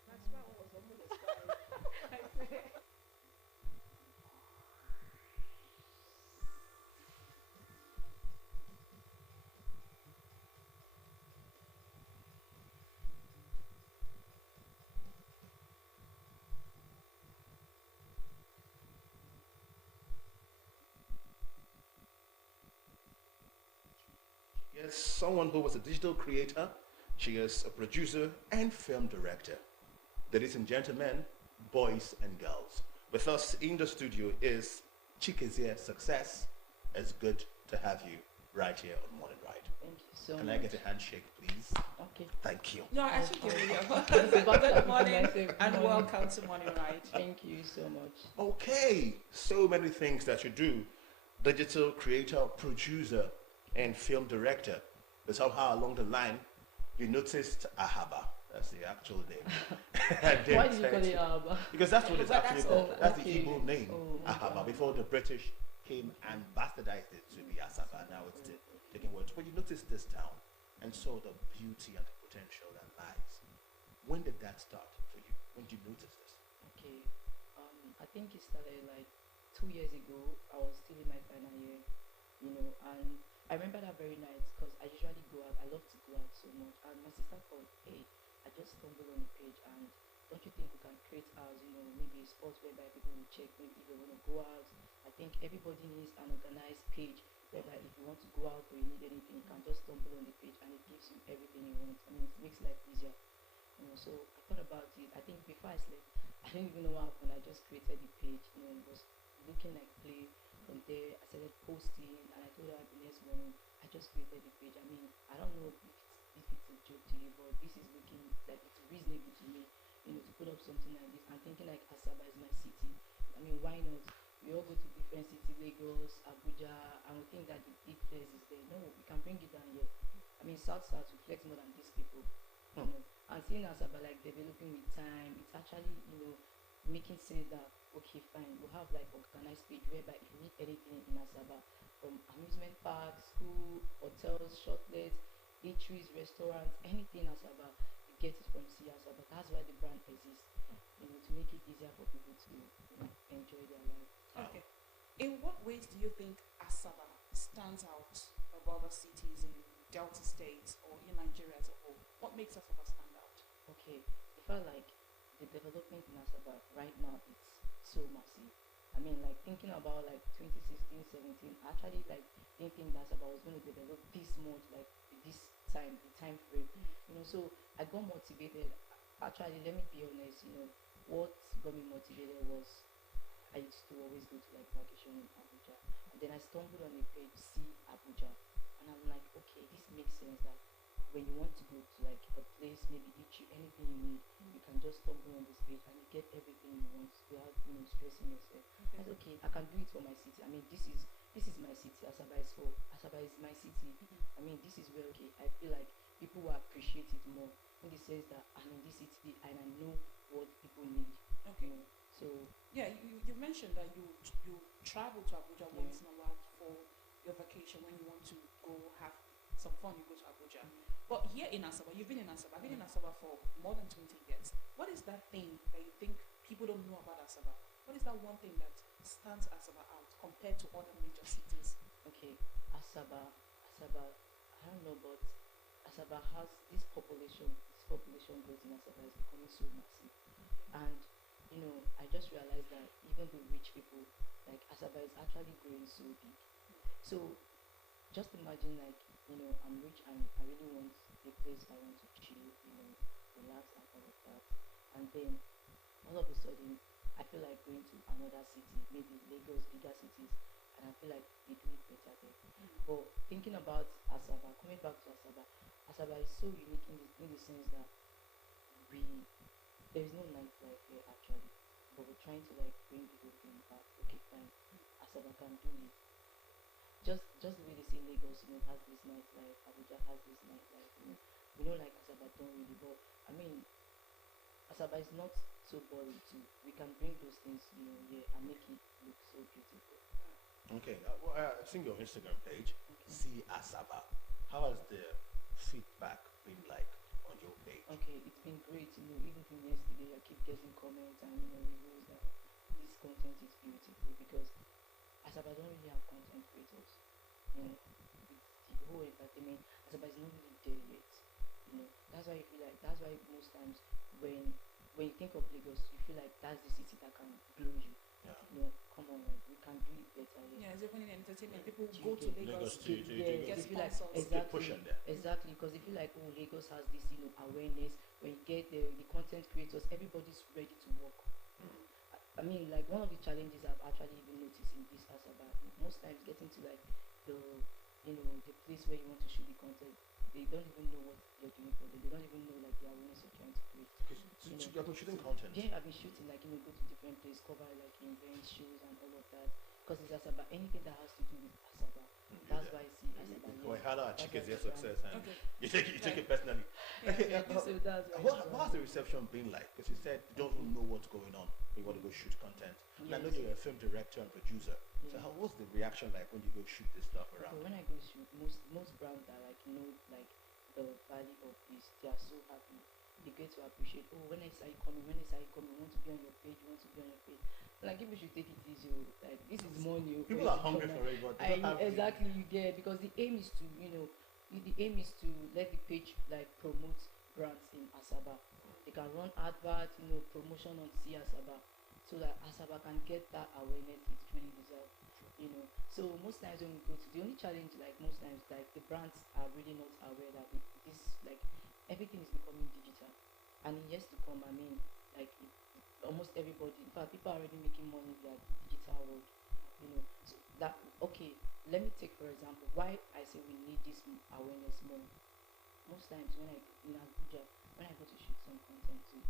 That's why I was almost like, She is someone who was a digital creator. She is a producer and film director. Ladies and gentlemen, boys and girls, with us in the studio is Chikezie Success. It's good to have you right here on Morning Ride. Thank you so Can much. I get a handshake, please? Okay. Thank you. No, I should give you Good good morning Good and morning. welcome to Morning Ride. Thank you so much. Okay, so many things that you do. Digital creator, producer, and film director. But somehow along the line, you noticed Ahaba. That's the actual name. And then Why did you call said- it Alba? Because that's what it's But actually that's called. all. That's Okay. the Igbo name, Oh, okay. Ahaba. Before the British came and bastardized it to be Asaba. Now it's taking words. But you noticed this town and saw the beauty and the potential that lies. When did that start for you? When did you notice this? Okay. I think it started like 2 years ago. I was still in my final year, and I remember that very night because I usually go out. I love to go out so much. And my sister called, hey, I just stumbled on the page, and don't you think we can create ours, maybe a spot whereby people will check maybe if they want to go out. I think everybody needs an organized page whereby if you want to go out or you need anything, you can just stumble on the page and it gives you everything you want. I mean, it makes life easier. So I thought about it. I think before I slept, I didn't even know what happened. I just created the page. It was looking like play. From there, I started posting, and I told her the next morning, I just created the page. I mean, I don't know if it's a joke to you, but this is looking like it's reasonable to me, to put up something like this. I'm thinking like Asaba is my city. I mean, why not? We all go to different cities, Lagos, Abuja, and we think that the big place is there. No, we can bring it down here. I mean, South reflects more than these people. And seeing Asaba like developing with time, it's actually, making sense that okay, fine, we'll have like organized page whereby if you need anything in Asaba, from amusement parks, school, hotels, shotlets, eateries, restaurants, anything Asaba, you get it from C Asaba. That's why the brand exists, to make it easier for people to enjoy their life. Okay. In what ways do you think Asaba stands out of other cities in Delta State or in Nigeria as a whole? What makes Asaba stand out? Okay, if I like the development in Asaba right now, it's so massive. I mean, like thinking about like 2016, 17, actually like didn't think that Asaba was going to develop this much, like this time, the time frame. So I got motivated. Actually, let me be honest. What got me motivated was I used to always go to like vacation in Abuja, and then I stumbled on a page, see Abuja, and I'm like, okay, this makes sense that when you want to go to like a place, maybe eat you anything you need, you can just stumble on this page and you get everything you want without stressing yourself. I said, okay, I can do it for my city. I mean, this is my city. Asaba is my city. I mean, this is where okay, I feel like people will appreciate it more in the sense that I'm in this city and I know what people need. Okay. So Yeah, you mentioned that you travel to Abuja once in a while for your vacation when you want to go have some fun, you go to Abuja. But here in Asaba, you've been in Asaba. I've been in Asaba for more than 20 years. What is that thing that you think people don't know about Asaba? What is that one thing that stands Asaba out compared to other major cities? Okay, Asaba, I don't know, but Asaba has this population. This population growth in Asaba is becoming so massive, and I just realized that even the rich people, like Asaba, is actually growing so big. So just imagine, like, I'm rich and I really want a place I want to chill, relax and all of that. And then all of a sudden, I feel like going to another city, maybe Lagos, bigger cities, and I feel like they do it better there. But thinking about Asaba, coming back to Asaba, Asaba is so unique in the sense that we there is no nightlife here actually, but we're trying to like bring the whole thing back. Okay, fine, Asaba can do it. Just the way they say Lagos, has this nightlife, Abuja has this nightlife, We know like Asaba don't really, but I mean Asaba is not so boring too. We can bring those things, here and make it look so beautiful. Okay, I've seen your Instagram page. Okay. See Asaba. How has the feedback been like on your page? Okay, it's been great. Even from yesterday, I keep getting comments and reviews that this content is beautiful because Asaba don't really have content creators. With the whole entertainment, Asaba is not really there yet. That's why you feel like that's why most times when you think of Lagos, you feel like that's the city that can blow you. Yeah. Come on, like, we can do it better here. Yeah, it's even in entertainment. People You go to get- Lagos to get they feel like sponsors. exactly, push on there. exactly, because they feel like, oh, Lagos has this, awareness. When you get the content creators, everybody's ready to work. I mean, like one of the challenges I've actually even noticed in this Asaba, most times getting to like the place where you want to shoot the content, they don't even know what you're doing for them. They don't even know like the awareness you're trying to create. So you've been shooting content. Yeah, I've been shooting like go to different places, cover like events, shows, and all of that. Because it's Asaba, anything that has to do with Asaba. That's why I see Asaba. When Hannah and Chike is their success, and Okay. you take it personally. Yeah. Okay, So that's why. what has the reception been like? Because you said you don't even know what's going on. You want to go shoot content. And I know Yes. you're a film director and producer. So Yeah. what's the reaction like when you go shoot this stuff Okay, around? when I go shoot, most brands that like like the value of this, they are so happy. They get to appreciate. Oh, when I saw you coming, want to be on your page, want to be on your page. Like people should take it easy. Like this is money. People are hungry for it, but they don't have exactly you get because the aim is to the aim is to let the page like promote brands in Asaba. They can run advert, promotion on C Asaba, so that Asaba can get that awareness it really deserves. So most times when we go to the only challenge, like most times, like the brands are really not aware that this like everything is becoming digital, and in years to come, I mean, like almost everybody, in fact, people are already making money in the digital world. So that okay. Let me take for example why I say we need this awareness more. Most times when I in Abuja, when I go to shoot some content too,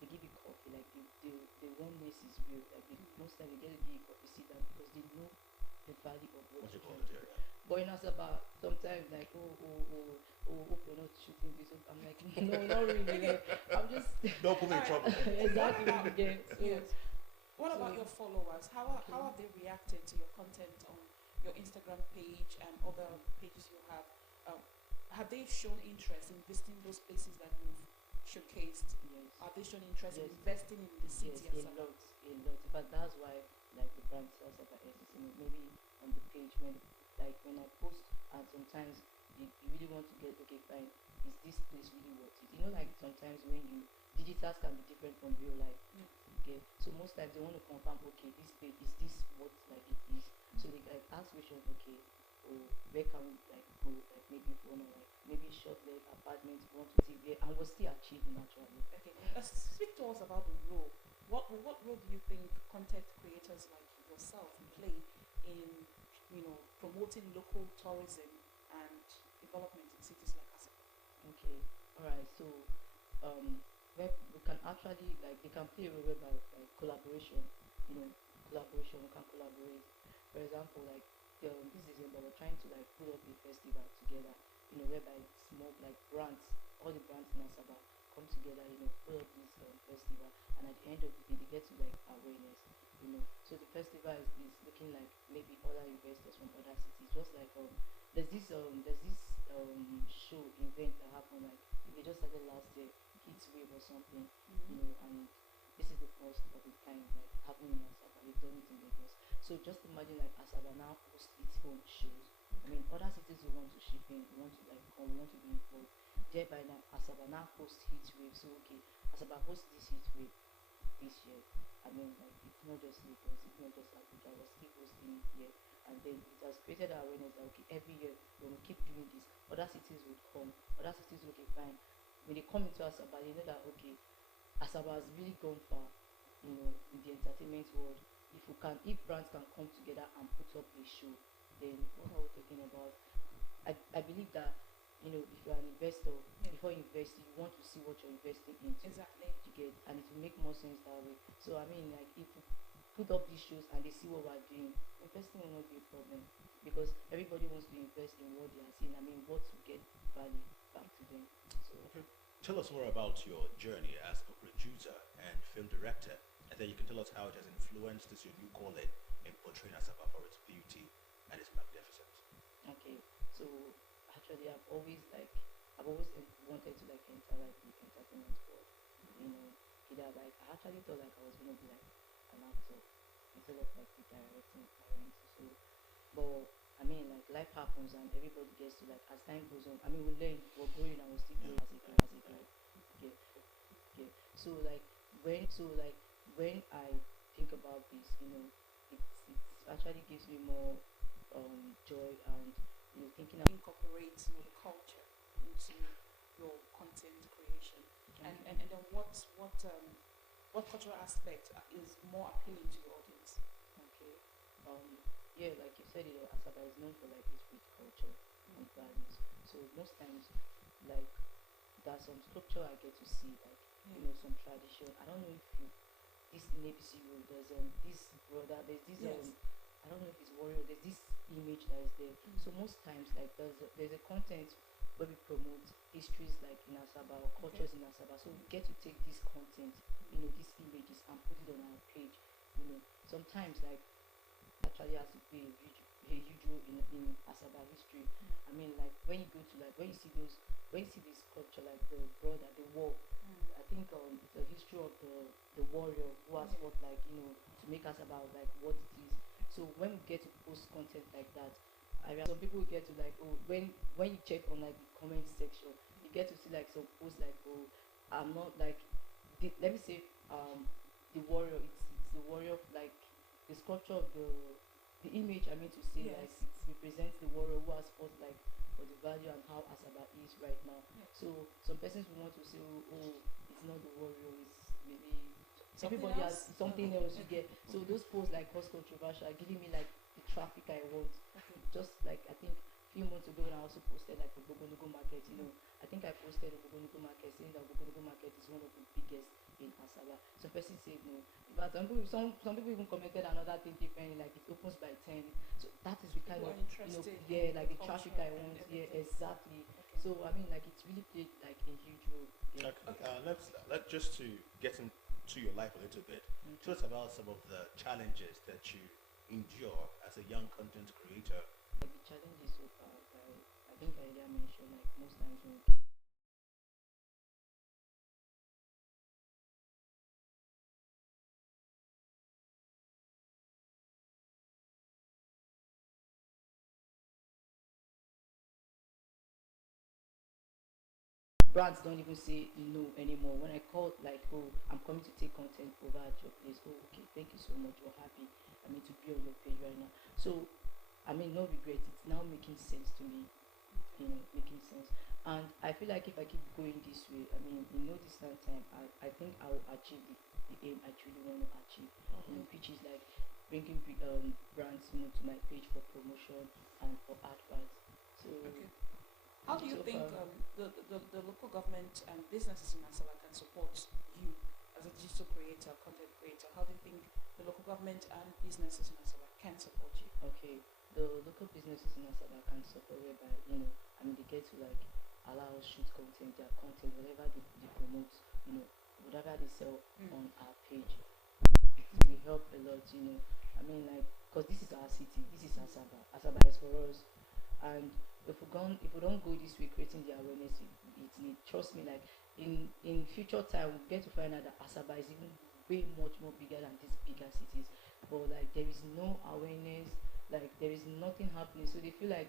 they give you coffee, like the warmness is real. Like most times they get to give you coffee, sit down because they know the value of what you call do. it? But in Asaba, sometimes like hope you're not shooting this. I'm like no, not really. Like, I'm just Don't put me in trouble. exactly. Yeah. So, Yes. What about your followers? How have they reacted to your content on your Instagram page and other pages you have? Have they shown interest in visiting those places that you've showcased? yes. Are they shown interest in Yes. investing in the city? Yes, a lot. But that's why, like the brand sells about maybe on the page when I post, and sometimes you really want to get okay, fine. Is this place really worth it? Like sometimes when digitals can be different from real life. Okay, so most times they want to confirm, okay, this page is this what like it is. So they like ask questions, okay, or where can we like go? Like maybe if we want to like maybe short like apartments, we want to see there, and we're still achieving actually. Okay. Speak to us about the role. What role do you think content creators like yourself play in promoting local tourism and development in cities like Asaba? Okay, all right. So where we can actually like they can play a role whereby like collaboration. Collaboration. We can collaborate. For example, like this December we're trying to like put up a festival together. Whereby small like brands, all the brands in Asaba come together. Put up this festival, and at the end of the day, they get to like awareness. So the festival is looking like maybe other investors from other cities. Just like there's this show event that happened, like they just started last year, Kids Wave or something, and this is the first of its kind, like happening in Asaba. They've done it in Lagos. So just imagine like Asaba now hosts its own shows. I mean, other cities will want to ship in, want to like come, want to be involved. Thereby now Asaba now hosts Heat Wave. So okay, Asaba hosts this Heat Wave this year. I mean, like it's not just Lagos, it's not just Abuja, we're still hosting it here. And then it has created awareness that okay, every year when we keep doing this, other cities would come, other cities will okay fine. When they come into Asaba, they know that okay, Asaba has really gone far, in the entertainment world. If brands can come together and put up a show, then what are we talking about? I believe that if you're an investor, before you invest, you want to see what you're investing into. Exactly. You get, and it will make more sense that way. So I mean, like if we put up these shows and they see what we're doing, investing will not be a problem because everybody wants to invest in what they are seeing. I mean, what will get value back to them. So Okay. Tell us more about your journey as a producer and film director, and then you can tell us how it has influenced this your new calling in portraying Asaba for its beauty and its magnificence. okay, so actually I've always wanted to like enter like the entertainment world. You know, either like I actually thought like I was gonna be like an actor instead of like the directing parents. So, but I mean like life happens and everybody gets to like as time goes on. I mean we learn, we're growing and we're still growing as a guy. Yeah, yeah. So like when I think about this, it actually gives me more joy and thinking about Incorporate the culture into your content creation, and then what cultural aspect is more appealing to your audience? okay. Yeah, like you said, Asaba is known for like its rich culture and values. So most times, like there's some sculpture I get to see, like some tradition. I don't know if you this in ABC road. There's this brother. There's this Yes. I don't know if it's warrior. There's this image that is there. So most times, like there's a content where we promote histories like in Asaba or cultures in Asaba. So we get to take this content, these images and put it on our page. Sometimes like actually has to play a huge role in Asaba history. I mean, like when you go to like when you see this sculpture like the brother, the war. I think it's a history of the warrior who has fought like to make us about like what it is. So when we get to post content like that, some people get to like when you check on like the comment section, you get to see like some posts like I'm not like let me say the warrior. It's the warrior like the sculpture of the image. I mean to say like Yes. it represents the warrior who has fought like for the value and how Asaba is right now. So some persons will want to say, oh, it's not the warrior, it's maybe Something everybody else? has something else you get. So those posts like cause controversial, giving me like the traffic I want. Okay. Just like I think a few months ago when I also posted like the Bogonogo market, I think I posted the Bogonogo market saying that Bogonogo market is one of the biggest in Asaba. Some person said no. But some people even commented another thing differently, like it opens by 10. So that is the kind People of are interested in like the the traffic culture I and want. Yeah, everything. exactly. So I mean like it's really played like a huge role. Yeah. Okay. Let's just to get into your life a little bit. Tell us about some of the challenges that you endure as a young content creator. Like the challenges so far, I think I earlier mentioned like most times when brands don't even say no anymore. When I call like, oh, I'm coming to take content over at your place. Oh, okay, thank you so much. We're happy. I mean to be on your page right now. So I mean no regret. It's now making sense to me. Making sense. And I feel like if I keep going this way, I mean in no distant time, I think I'll achieve the aim I truly want to achieve. Which is like bringing brands to my page for promotion and for adverts. So Okay. How do you so think far, the local government and businesses in Asaba can support you as a digital creator, content creator? How do you think the local government and businesses in Asaba can support you? okay, the local businesses in Asaba can support whereby, I mean, they get to like allow us shoot content, their content, whatever they promote, whatever they sell on our page. it will help a lot, you know. I mean, like, because this is our city, this is Asaba. Asaba is for us, and if we don't go this way, creating the awareness, it need. Trust me, like in future time, we get to find out that Asaba is even way much more bigger than these bigger cities. But like there is no awareness, like there is nothing happening, so they feel like